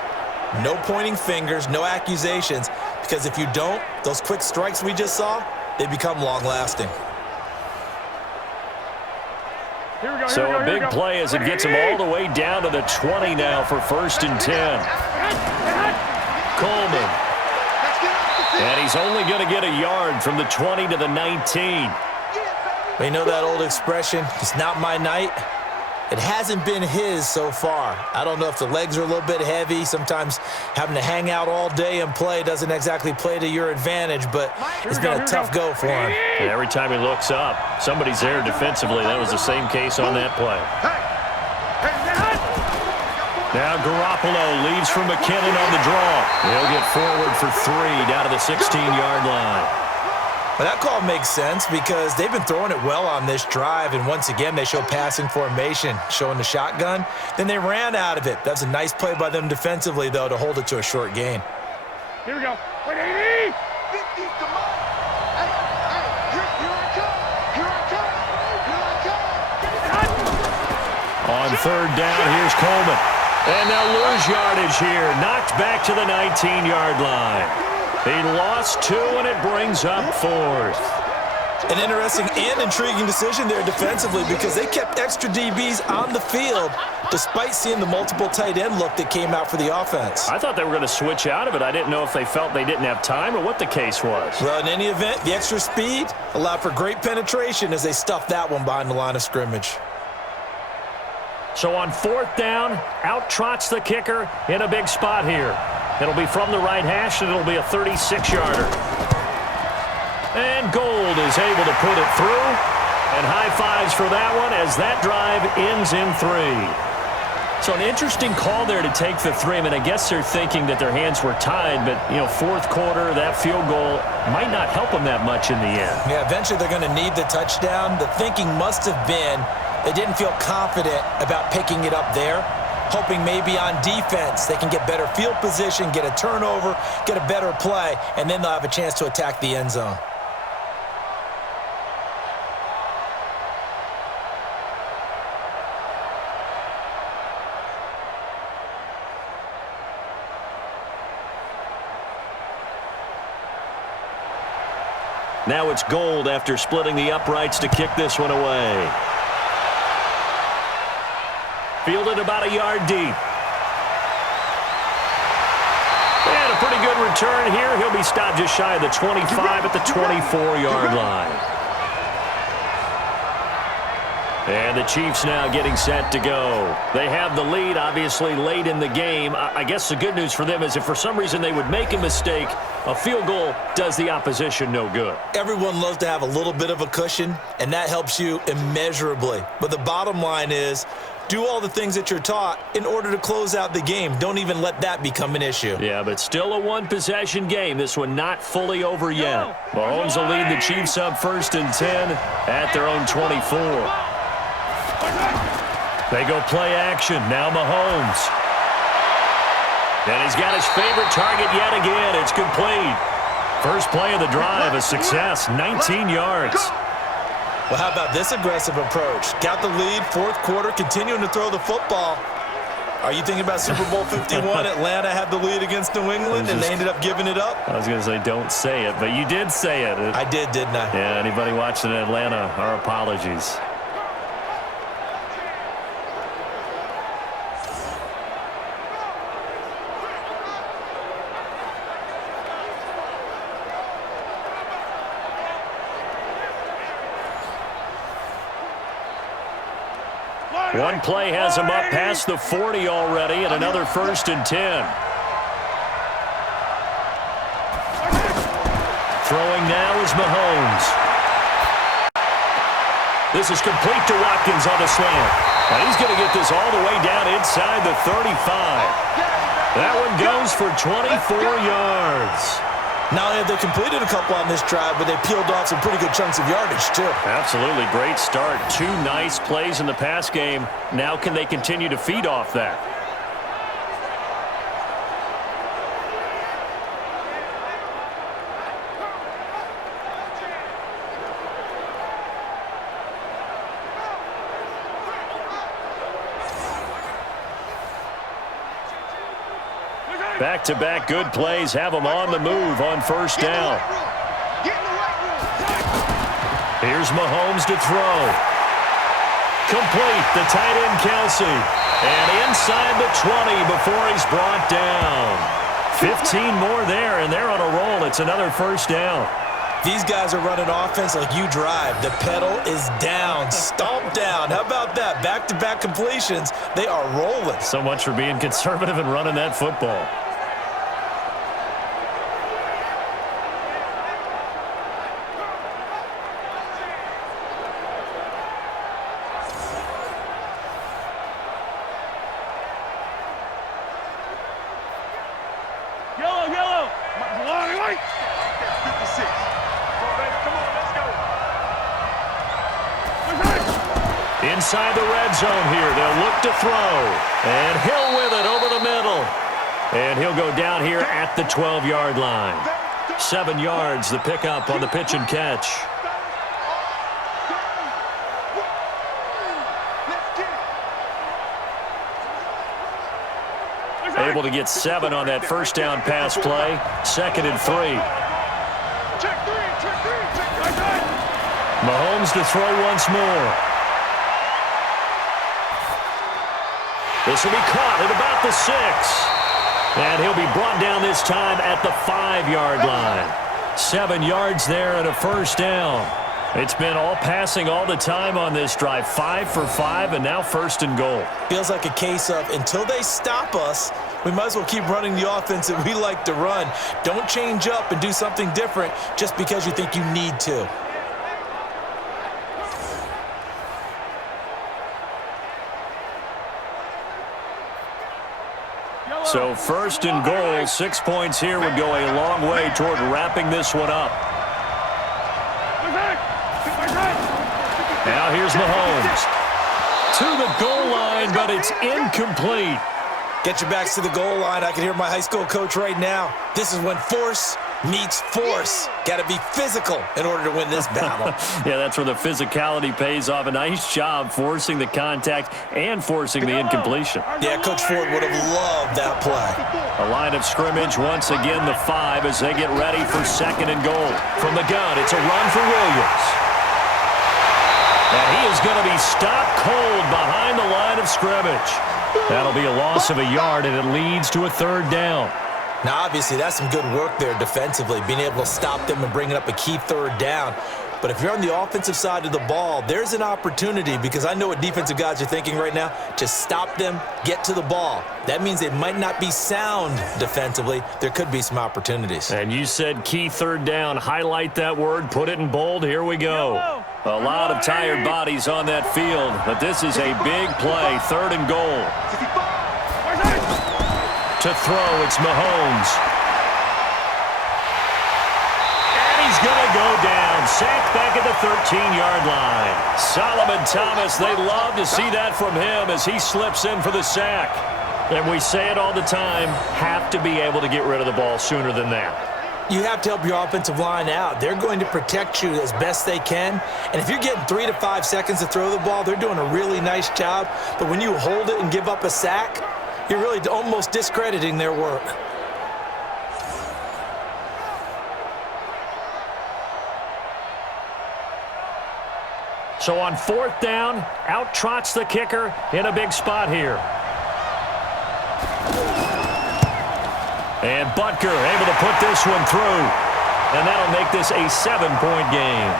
no pointing fingers, no accusations, because if you don't, those quick strikes we just saw, they become long-lasting. So a big play as it gets him all the way down to the 20 now for 1st and 10. Coleman. And he's only going to get a yard from the 20 to the 19. We know that old expression, it's not my night. It hasn't been his so far. I don't know if the legs are a little bit heavy. Sometimes having to hang out all day and play doesn't exactly play to your advantage, but it's been a tough go for him. And every time he looks up, somebody's there defensively. That was the same case on that play. Now Garoppolo leaves for McKinnon on the draw. He'll get forward for 3 down to the 16-yard line. Well, that call makes sense because they've been throwing it well on this drive, and once again they show passing formation, showing the shotgun. Then they ran out of it. That's a nice play by them defensively, though, to hold it to a short gain. Here we go. Wait, 80! On 3rd down, here's Coleman. And they'll lose yardage here. Knocked back to the 19-yard line. He lost 2, and it brings up 4th. An interesting and intriguing decision there defensively because they kept extra DBs on the field despite seeing the multiple tight end look that came out for the offense. I thought they were going to switch out of it. I didn't know if they felt they didn't have time or what the case was. Well, in any event, the extra speed allowed for great penetration as they stuffed that one behind the line of scrimmage. So on 4th down, out trots the kicker in a big spot here. It'll be from the right hash, and it'll be a 36-yarder. And Gold is able to put it through. And high fives for that one as that drive ends in 3. So an interesting call there to take the 3. I mean, I guess they're thinking that their hands were tied, but, 4th quarter, that field goal might not help them that much in the end. Yeah, eventually they're going to need the touchdown. The thinking must have been they didn't feel confident about picking it up there, hoping maybe on defense they can get better field position, get a turnover, get a better play, and then they'll have a chance to attack the end zone. Now it's Gold after splitting the uprights to kick this one away. Fielded about a yard deep. And a pretty good return here. He'll be stopped just shy of the 25 at the 24-yard line. And the Chiefs now getting set to go. They have the lead, obviously, late in the game. I guess the good news for them is if for some reason they would make a mistake, a field goal does the opposition no good. Everyone loves to have a little bit of a cushion, and that helps you immeasurably. But the bottom line is, do all the things that you're taught in order to close out the game. Don't even let that become an issue. Yeah, but still a one-possession game. This one not fully over yet. Mahomes will lead the Chiefs up 1st and 10 at their own 24. They go play action. Now Mahomes. And he's got his favorite target yet again. It's complete. First play of the drive, a success, 19 yards. Well, how about this aggressive approach? Got the lead, 4th quarter, continuing to throw the football. Are you thinking about Super Bowl 51? Atlanta had the lead against New England, and they ended up giving it up? I was going to say don't say it, but you did say it. I did, didn't I? Yeah, anybody watching in Atlanta, our apologies. One play has him up past the 40 already, and another 1st and 10. Throwing now is Mahomes. This is complete to Watkins on the slant. And he's going to get this all the way down inside the 35. That one goes for 24 yards. Not only have they completed a couple on this drive, but they peeled off some pretty good chunks of yardage, too. Absolutely great start. 2 nice plays in the pass game. Now can they continue to feed off that? Back-to-back good plays have them on the move on 1st down. Here's Mahomes to throw. Complete, the tight end Kelsey. And inside the 20 before he's brought down. 15 more there, and they're on a roll. It's another 1st down. These guys are running offense like you drive. The pedal is down, stomp down. How about that? Back-to-back completions. They are rolling. So much for being conservative and running that football. Yellow. Long. 56. Come on, let's go. Inside the red zone here. They'll look to throw. And Hill with it over the middle. And he'll go down here at the 12-yard line. 7 yards, the pickup on the pitch and catch. Able to get 7 on that 1st down pass play. 2nd and 3. Check three. Mahomes to throw once more. This will be caught at about the 6. And he'll be brought down this time at the 5-yard line. 7 yards there and a 1st down. It's been all passing all the time on this drive. 5 for 5 and now 1st and goal. Feels like a case of until they stop us, we might as well keep running the offense that we like to run. Don't change up and do something different just because you think you need to. So 1st and goal, 6 points here would go a long way toward wrapping this one up. Now here's Mahomes. To the goal line, but it's incomplete. Get your backs to the goal line. I can hear my high school coach right now. This is when force meets force. Got to be physical in order to win this battle. Yeah, that's where the physicality pays off. A nice job forcing the contact and forcing the incompletion. Yeah, Coach Ford would have loved that play. A line of scrimmage, once again the 5 as they get ready for 2nd and goal. From the gun, it's a run for Williams. And he is going to be stopped cold behind the line of scrimmage. That'll be a loss of a yard, and it leads to a 3rd down. Now, obviously, that's some good work there defensively, being able to stop them and bringing up a key 3rd down. But if you're on the offensive side of the ball, there's an opportunity, because I know what defensive guys are thinking right now. Just stop them, get to the ball. That means they might not be sound defensively. There could be some opportunities. And you said key 3rd down. Highlight that word. Put it in bold. Here we go. A lot of tired bodies on that field, but this is a big play. 3rd and goal. To throw, it's Mahomes. And he's going to go down. Sacked back at the 13-yard line. Solomon Thomas, they love to see that from him as he slips in for the sack. And we say it all the time, have to be able to get rid of the ball sooner than that. You have to help your offensive line out. They're going to protect you as best they can. And if you're getting 3 to 5 seconds to throw the ball, they're doing a really nice job. But when you hold it and give up a sack, you're really almost discrediting their work. So on 4th down, out trots the kicker in a big spot here. And Butker able to put this one through. And that'll make this a 7-point game.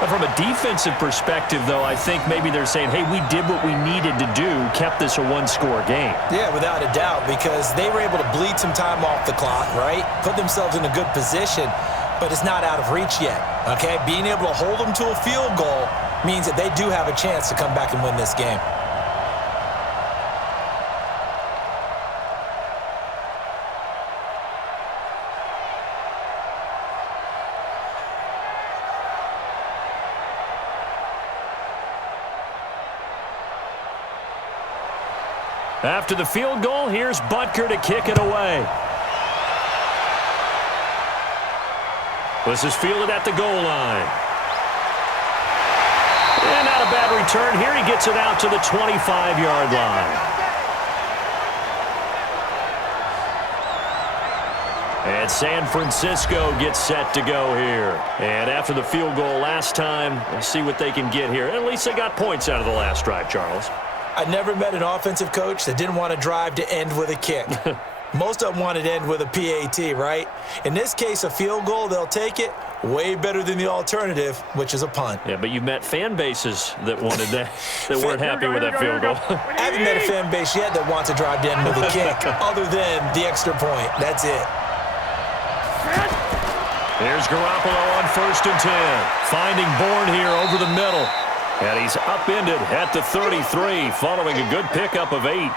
But from a defensive perspective, though, I think maybe they're saying, hey, we did what we needed to do, kept this a one-score game. Yeah, without a doubt, because they were able to bleed some time off the clock, right? Put themselves in a good position, but it's not out of reach yet, okay? Being able to hold them to a field goal means that they do have a chance to come back and win this game. After the field goal, here's Butker to kick it away. This is fielded at the goal line. And not a bad return here. He gets it out to the 25-yard line. And San Francisco gets set to go here. And after the field goal last time, let's see what they can get here. At least they got points out of the last drive, Charles. I never met an offensive coach that didn't want to drive to end with a kick. Most of them wanted to end with a PAT, right? In this case, a field goal, they'll take it. Way better than the alternative, which is a punt. Yeah, but you've met fan bases that wanted that, that weren't happy with that field goal. I haven't met a fan base yet that wants to drive to end with a kick, other than the extra point. That's it. Here's Garoppolo on 1st and 10. Finding Bourne here over the middle. And he's upended at the 33, following a good pickup of 8. I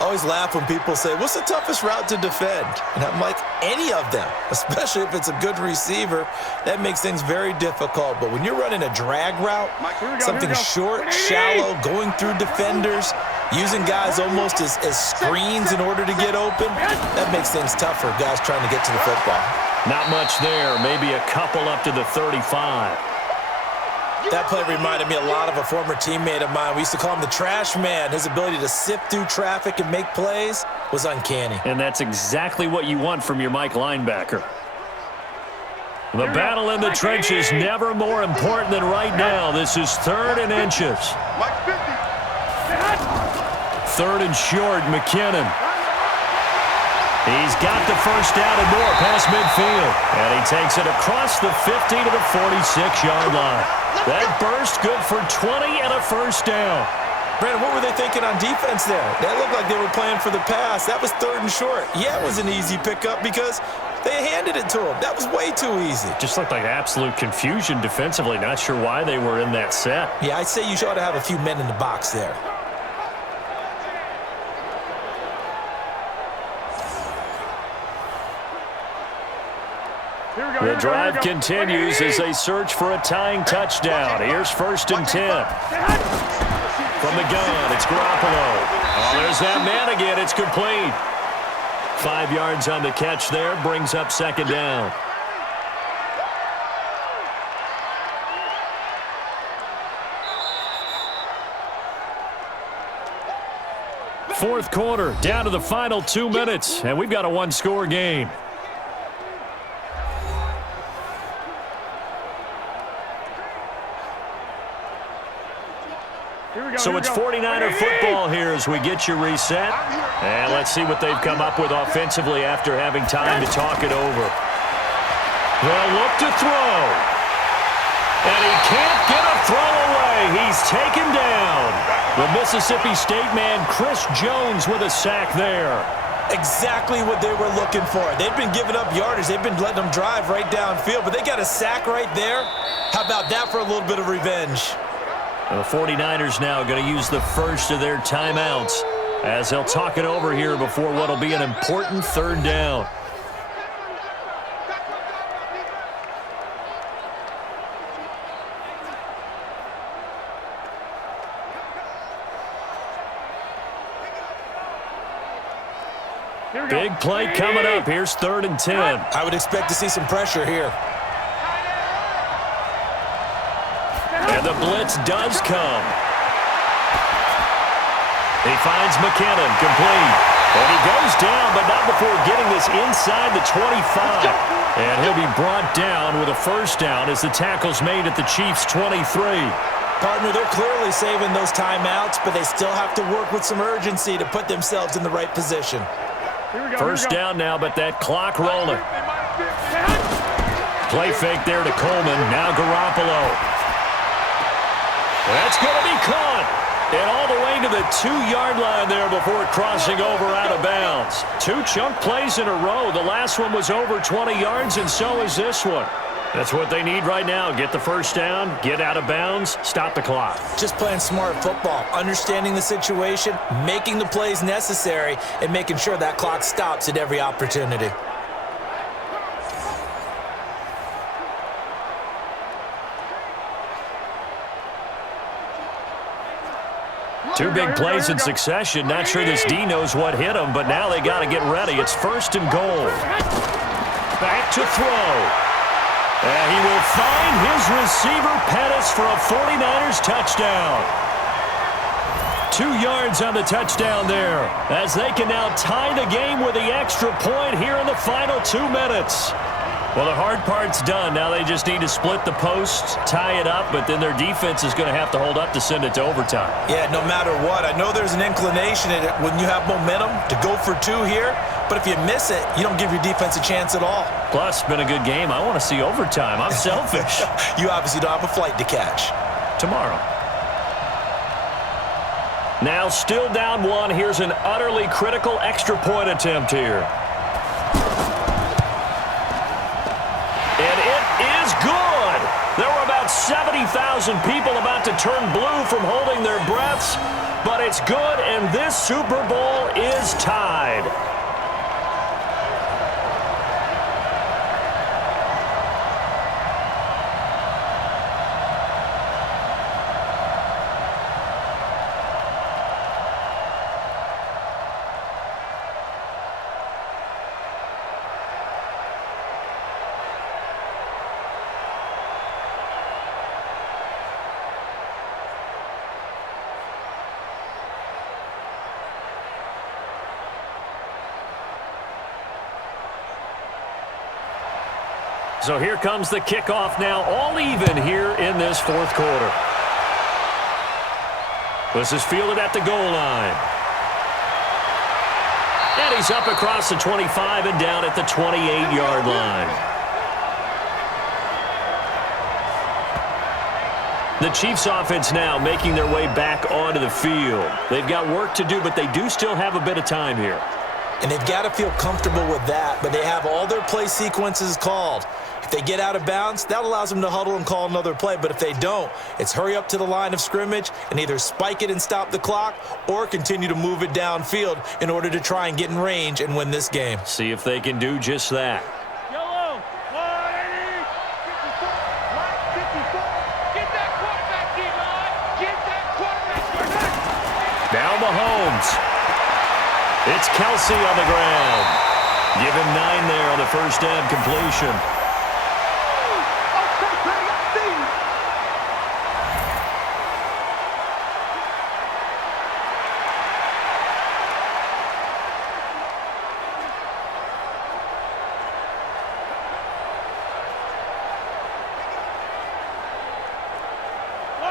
always laugh when people say, what's the toughest route to defend? And I'm like, any of them, especially if it's a good receiver. That makes things very difficult. But when you're running a drag route, something short, shallow, going through defenders, using guys almost as screens in order to get open, that makes things tougher, guys trying to get to the football. Not much there, maybe a couple up to the 35. That play reminded me a lot of a former teammate of mine. We used to call him the trash man. His ability to sift through traffic and make plays was uncanny. And that's exactly what you want from your Mike linebacker. The battle in the trenches never more important than right now. This is 3rd and inches. 3rd and short, McKinnon. He's got the first down and more past midfield. And he takes it across the 50 to the 46-yard line. That burst good for 20 and a first down. Brandon, what were they thinking on defense there? That looked like they were playing for the pass. That was 3rd and short. Yeah, it was an easy pickup because they handed it to him. That was way too easy. Just looked like absolute confusion defensively. Not sure why they were in that set. Yeah, I'd say you ought to have a few men in the box there. The drive continues as they search for a tying touchdown. Here's 1st and 10. From the gun, it's Garoppolo. Oh, there's that man again. It's complete. 5 yards on the catch there. Brings up 2nd down. Fourth quarter, down to the final 2 minutes, and we've got a one-score game. So it's 49er football here as we get you reset. And let's see what they've come up with offensively after having time to talk it over. They'll look to throw. And he can't get a throw away. He's taken down. The Mississippi State man, Chris Jones, with a sack there. Exactly what they were looking for. They've been giving up yardage. They've been letting them drive right downfield, but they got a sack right there. How about that for a little bit of revenge? The 49ers now going to use the first of their timeouts as they'll talk it over here before what will be an important 3rd down. Big play coming up. Here's 3rd and 10. I would expect to see some pressure here. And the blitz does come. He finds McKinnon, complete. And he goes down, but not before getting this inside the 25. And he'll be brought down with a first down as the tackle's made at the Chiefs' 23. Partner, they're clearly saving those timeouts, but they still have to work with some urgency to put themselves in the right position. First down now, but that clock rolling. Play fake there to Coleman. Now Garoppolo. That's going to be caught. And all the way to the 2-yard line there before crossing over out of bounds. 2 chunk plays in a row. The last one was over 20 yards, and so is this one. That's what they need right now. Get the first down, get out of bounds, stop the clock. Just playing smart football, understanding the situation, making the plays necessary, and making sure that clock stops at every opportunity. Two big plays in succession. Not sure this D knows what hit him, but now they got to get ready. It's 1st and goal. Back to throw. And he will find his receiver, Pettis, for a 49ers touchdown. 2 yards on the touchdown there, as they can now tie the game with the extra point here in the final 2 minutes. Well, the hard part's done. Now they just need to split the posts, tie it up, but then their defense is going to have to hold up to send it to overtime. Yeah, no matter what. I know there's an inclination in it when you have momentum to go for 2 here, but if you miss it, you don't give your defense a chance at all. Plus, it's been a good game. I want to see overtime. I'm selfish. You obviously don't have a flight to catch. Tomorrow. Now still down 1. Here's an utterly critical extra point attempt here. Good. There were about 70,000 people about to turn blue from holding their breaths, but it's good, and this Super Bowl is tied. So here comes the kickoff now, all even here in this 4th quarter. This is fielded at the goal line. And he's up across the 25 and down at the 28-yard line. The Chiefs offense now making their way back onto the field. They've got work to do, but they do still have a bit of time here. And they've got to feel comfortable with that, but they have all their play sequences called. If they get out of bounds, that allows them to huddle and call another play. But if they don't, it's hurry up to the line of scrimmage and either spike it and stop the clock or continue to move it downfield in order to try and get in range and win this game. See if they can do just that. Yellow, 180, 54, get that quarterback, D-line, get that quarterback. Now Mahomes. It's Kelsey on the ground. Give him 9 there on the first down completion.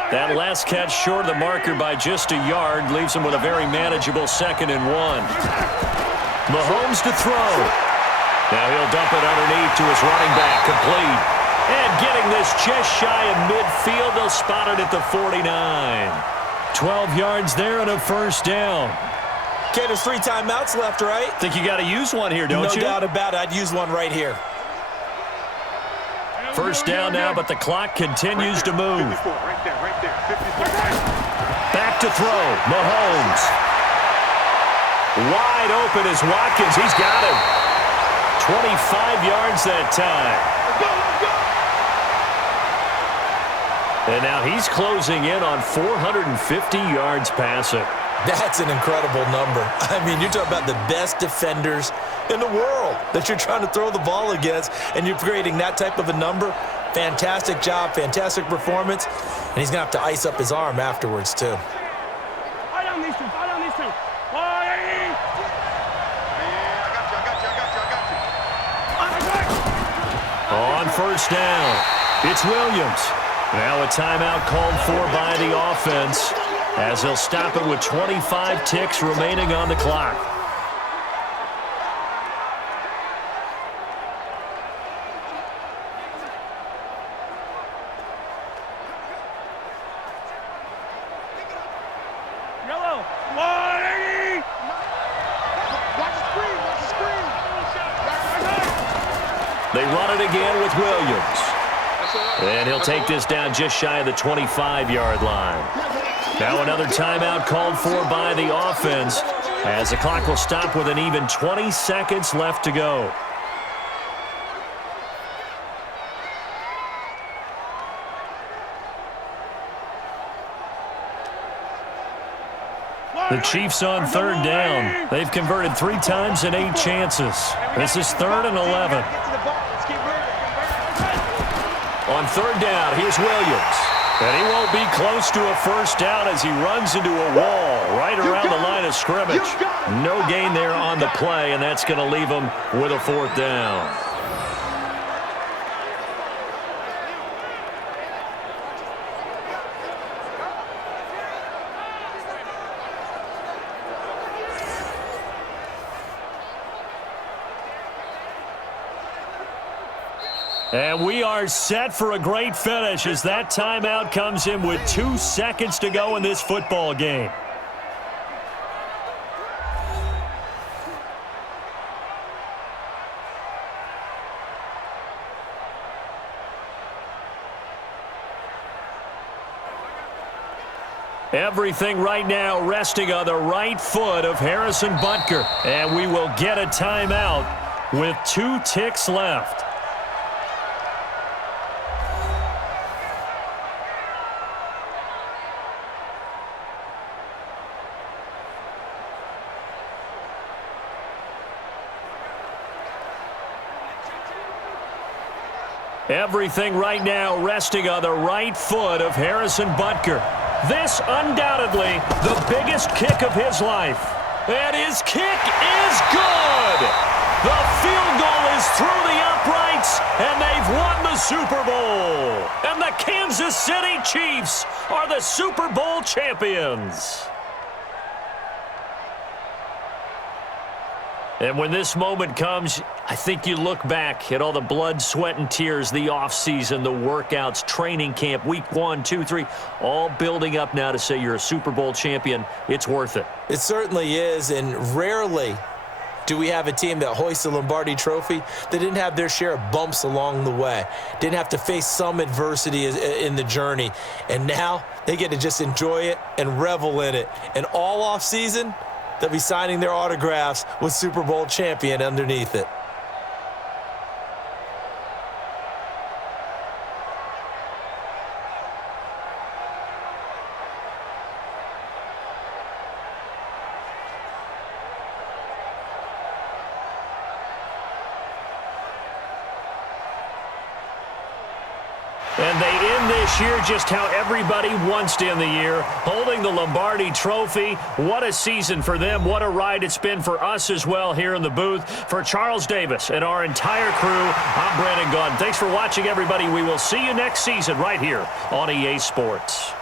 That last catch short of the marker by just a yard leaves him with a very manageable 2nd and 1. Mahomes to throw. Now he'll dump it underneath to his running back, complete. And getting this just shy of midfield, they'll spot it at the 49. 12 yards there and a first down. Okay, there's 3 timeouts left, right? Think you got to use one here, don't you? No doubt about it. I'd use one right here. First down now, but the clock continues to move. Right there, 54. Back to throw, Mahomes. Wide open is Watkins. He's got him. 25 yards that time. And now he's closing in on 450 yards passing. That's an incredible number. I mean, you're talking about the best defenders in the world that you're trying to throw the ball against, and you're creating that type of a number. Fantastic job, fantastic performance, and he's going to have to ice up his arm afterwards, too. Fight on these two, fight on these two. 180. On first down, it's Williams. Now a timeout called for by the offense, as they'll stop it with 25 ticks remaining on the clock. 180. Watch the screen, watch the screen. They run it again with Williams. And he'll take this down just shy of the 25-yard line. Now another timeout called for by the offense as the clock will stop with an even 20 seconds left to go. The Chiefs on third down. They've converted 3 times in 8 chances. This is 3rd and 11. On third down, here's Williams. And he won't be close to a first down as he runs into a wall right around the line of scrimmage. No gain there on the play, and that's going to leave him with a 4th down. And we are set for a great finish as that timeout comes in with 2 seconds to go in this football game. Everything right now resting on the right foot of Harrison Butker. And we will get a timeout with 2 ticks left. Everything right now resting on the right foot of Harrison Butker. This undoubtedly the biggest kick of his life. And his kick is good. The field goal is through the uprights, and they've won the Super Bowl. And the Kansas City Chiefs are the Super Bowl champions. And when this moment comes, I think you look back at all the blood, sweat, and tears, the offseason, the workouts, training camp, week 1, 2, 3, all building up now to say you're a Super Bowl champion. It's worth it. It certainly is, and rarely do we have a team that hoists the Lombardi Trophy that didn't have their share of bumps along the way, didn't have to face some adversity in the journey, and now they get to just enjoy it and revel in it. And all offseason, they'll be signing their autographs with Super Bowl champion underneath it. And they end this year just how everybody wants to end the year, holding the Lombardi Trophy. What a season for them. What a ride it's been for us as well here in the booth. For Charles Davis and our entire crew, I'm Brandon Gaudin. Thanks for watching, everybody. We will see you next season right here on EA Sports.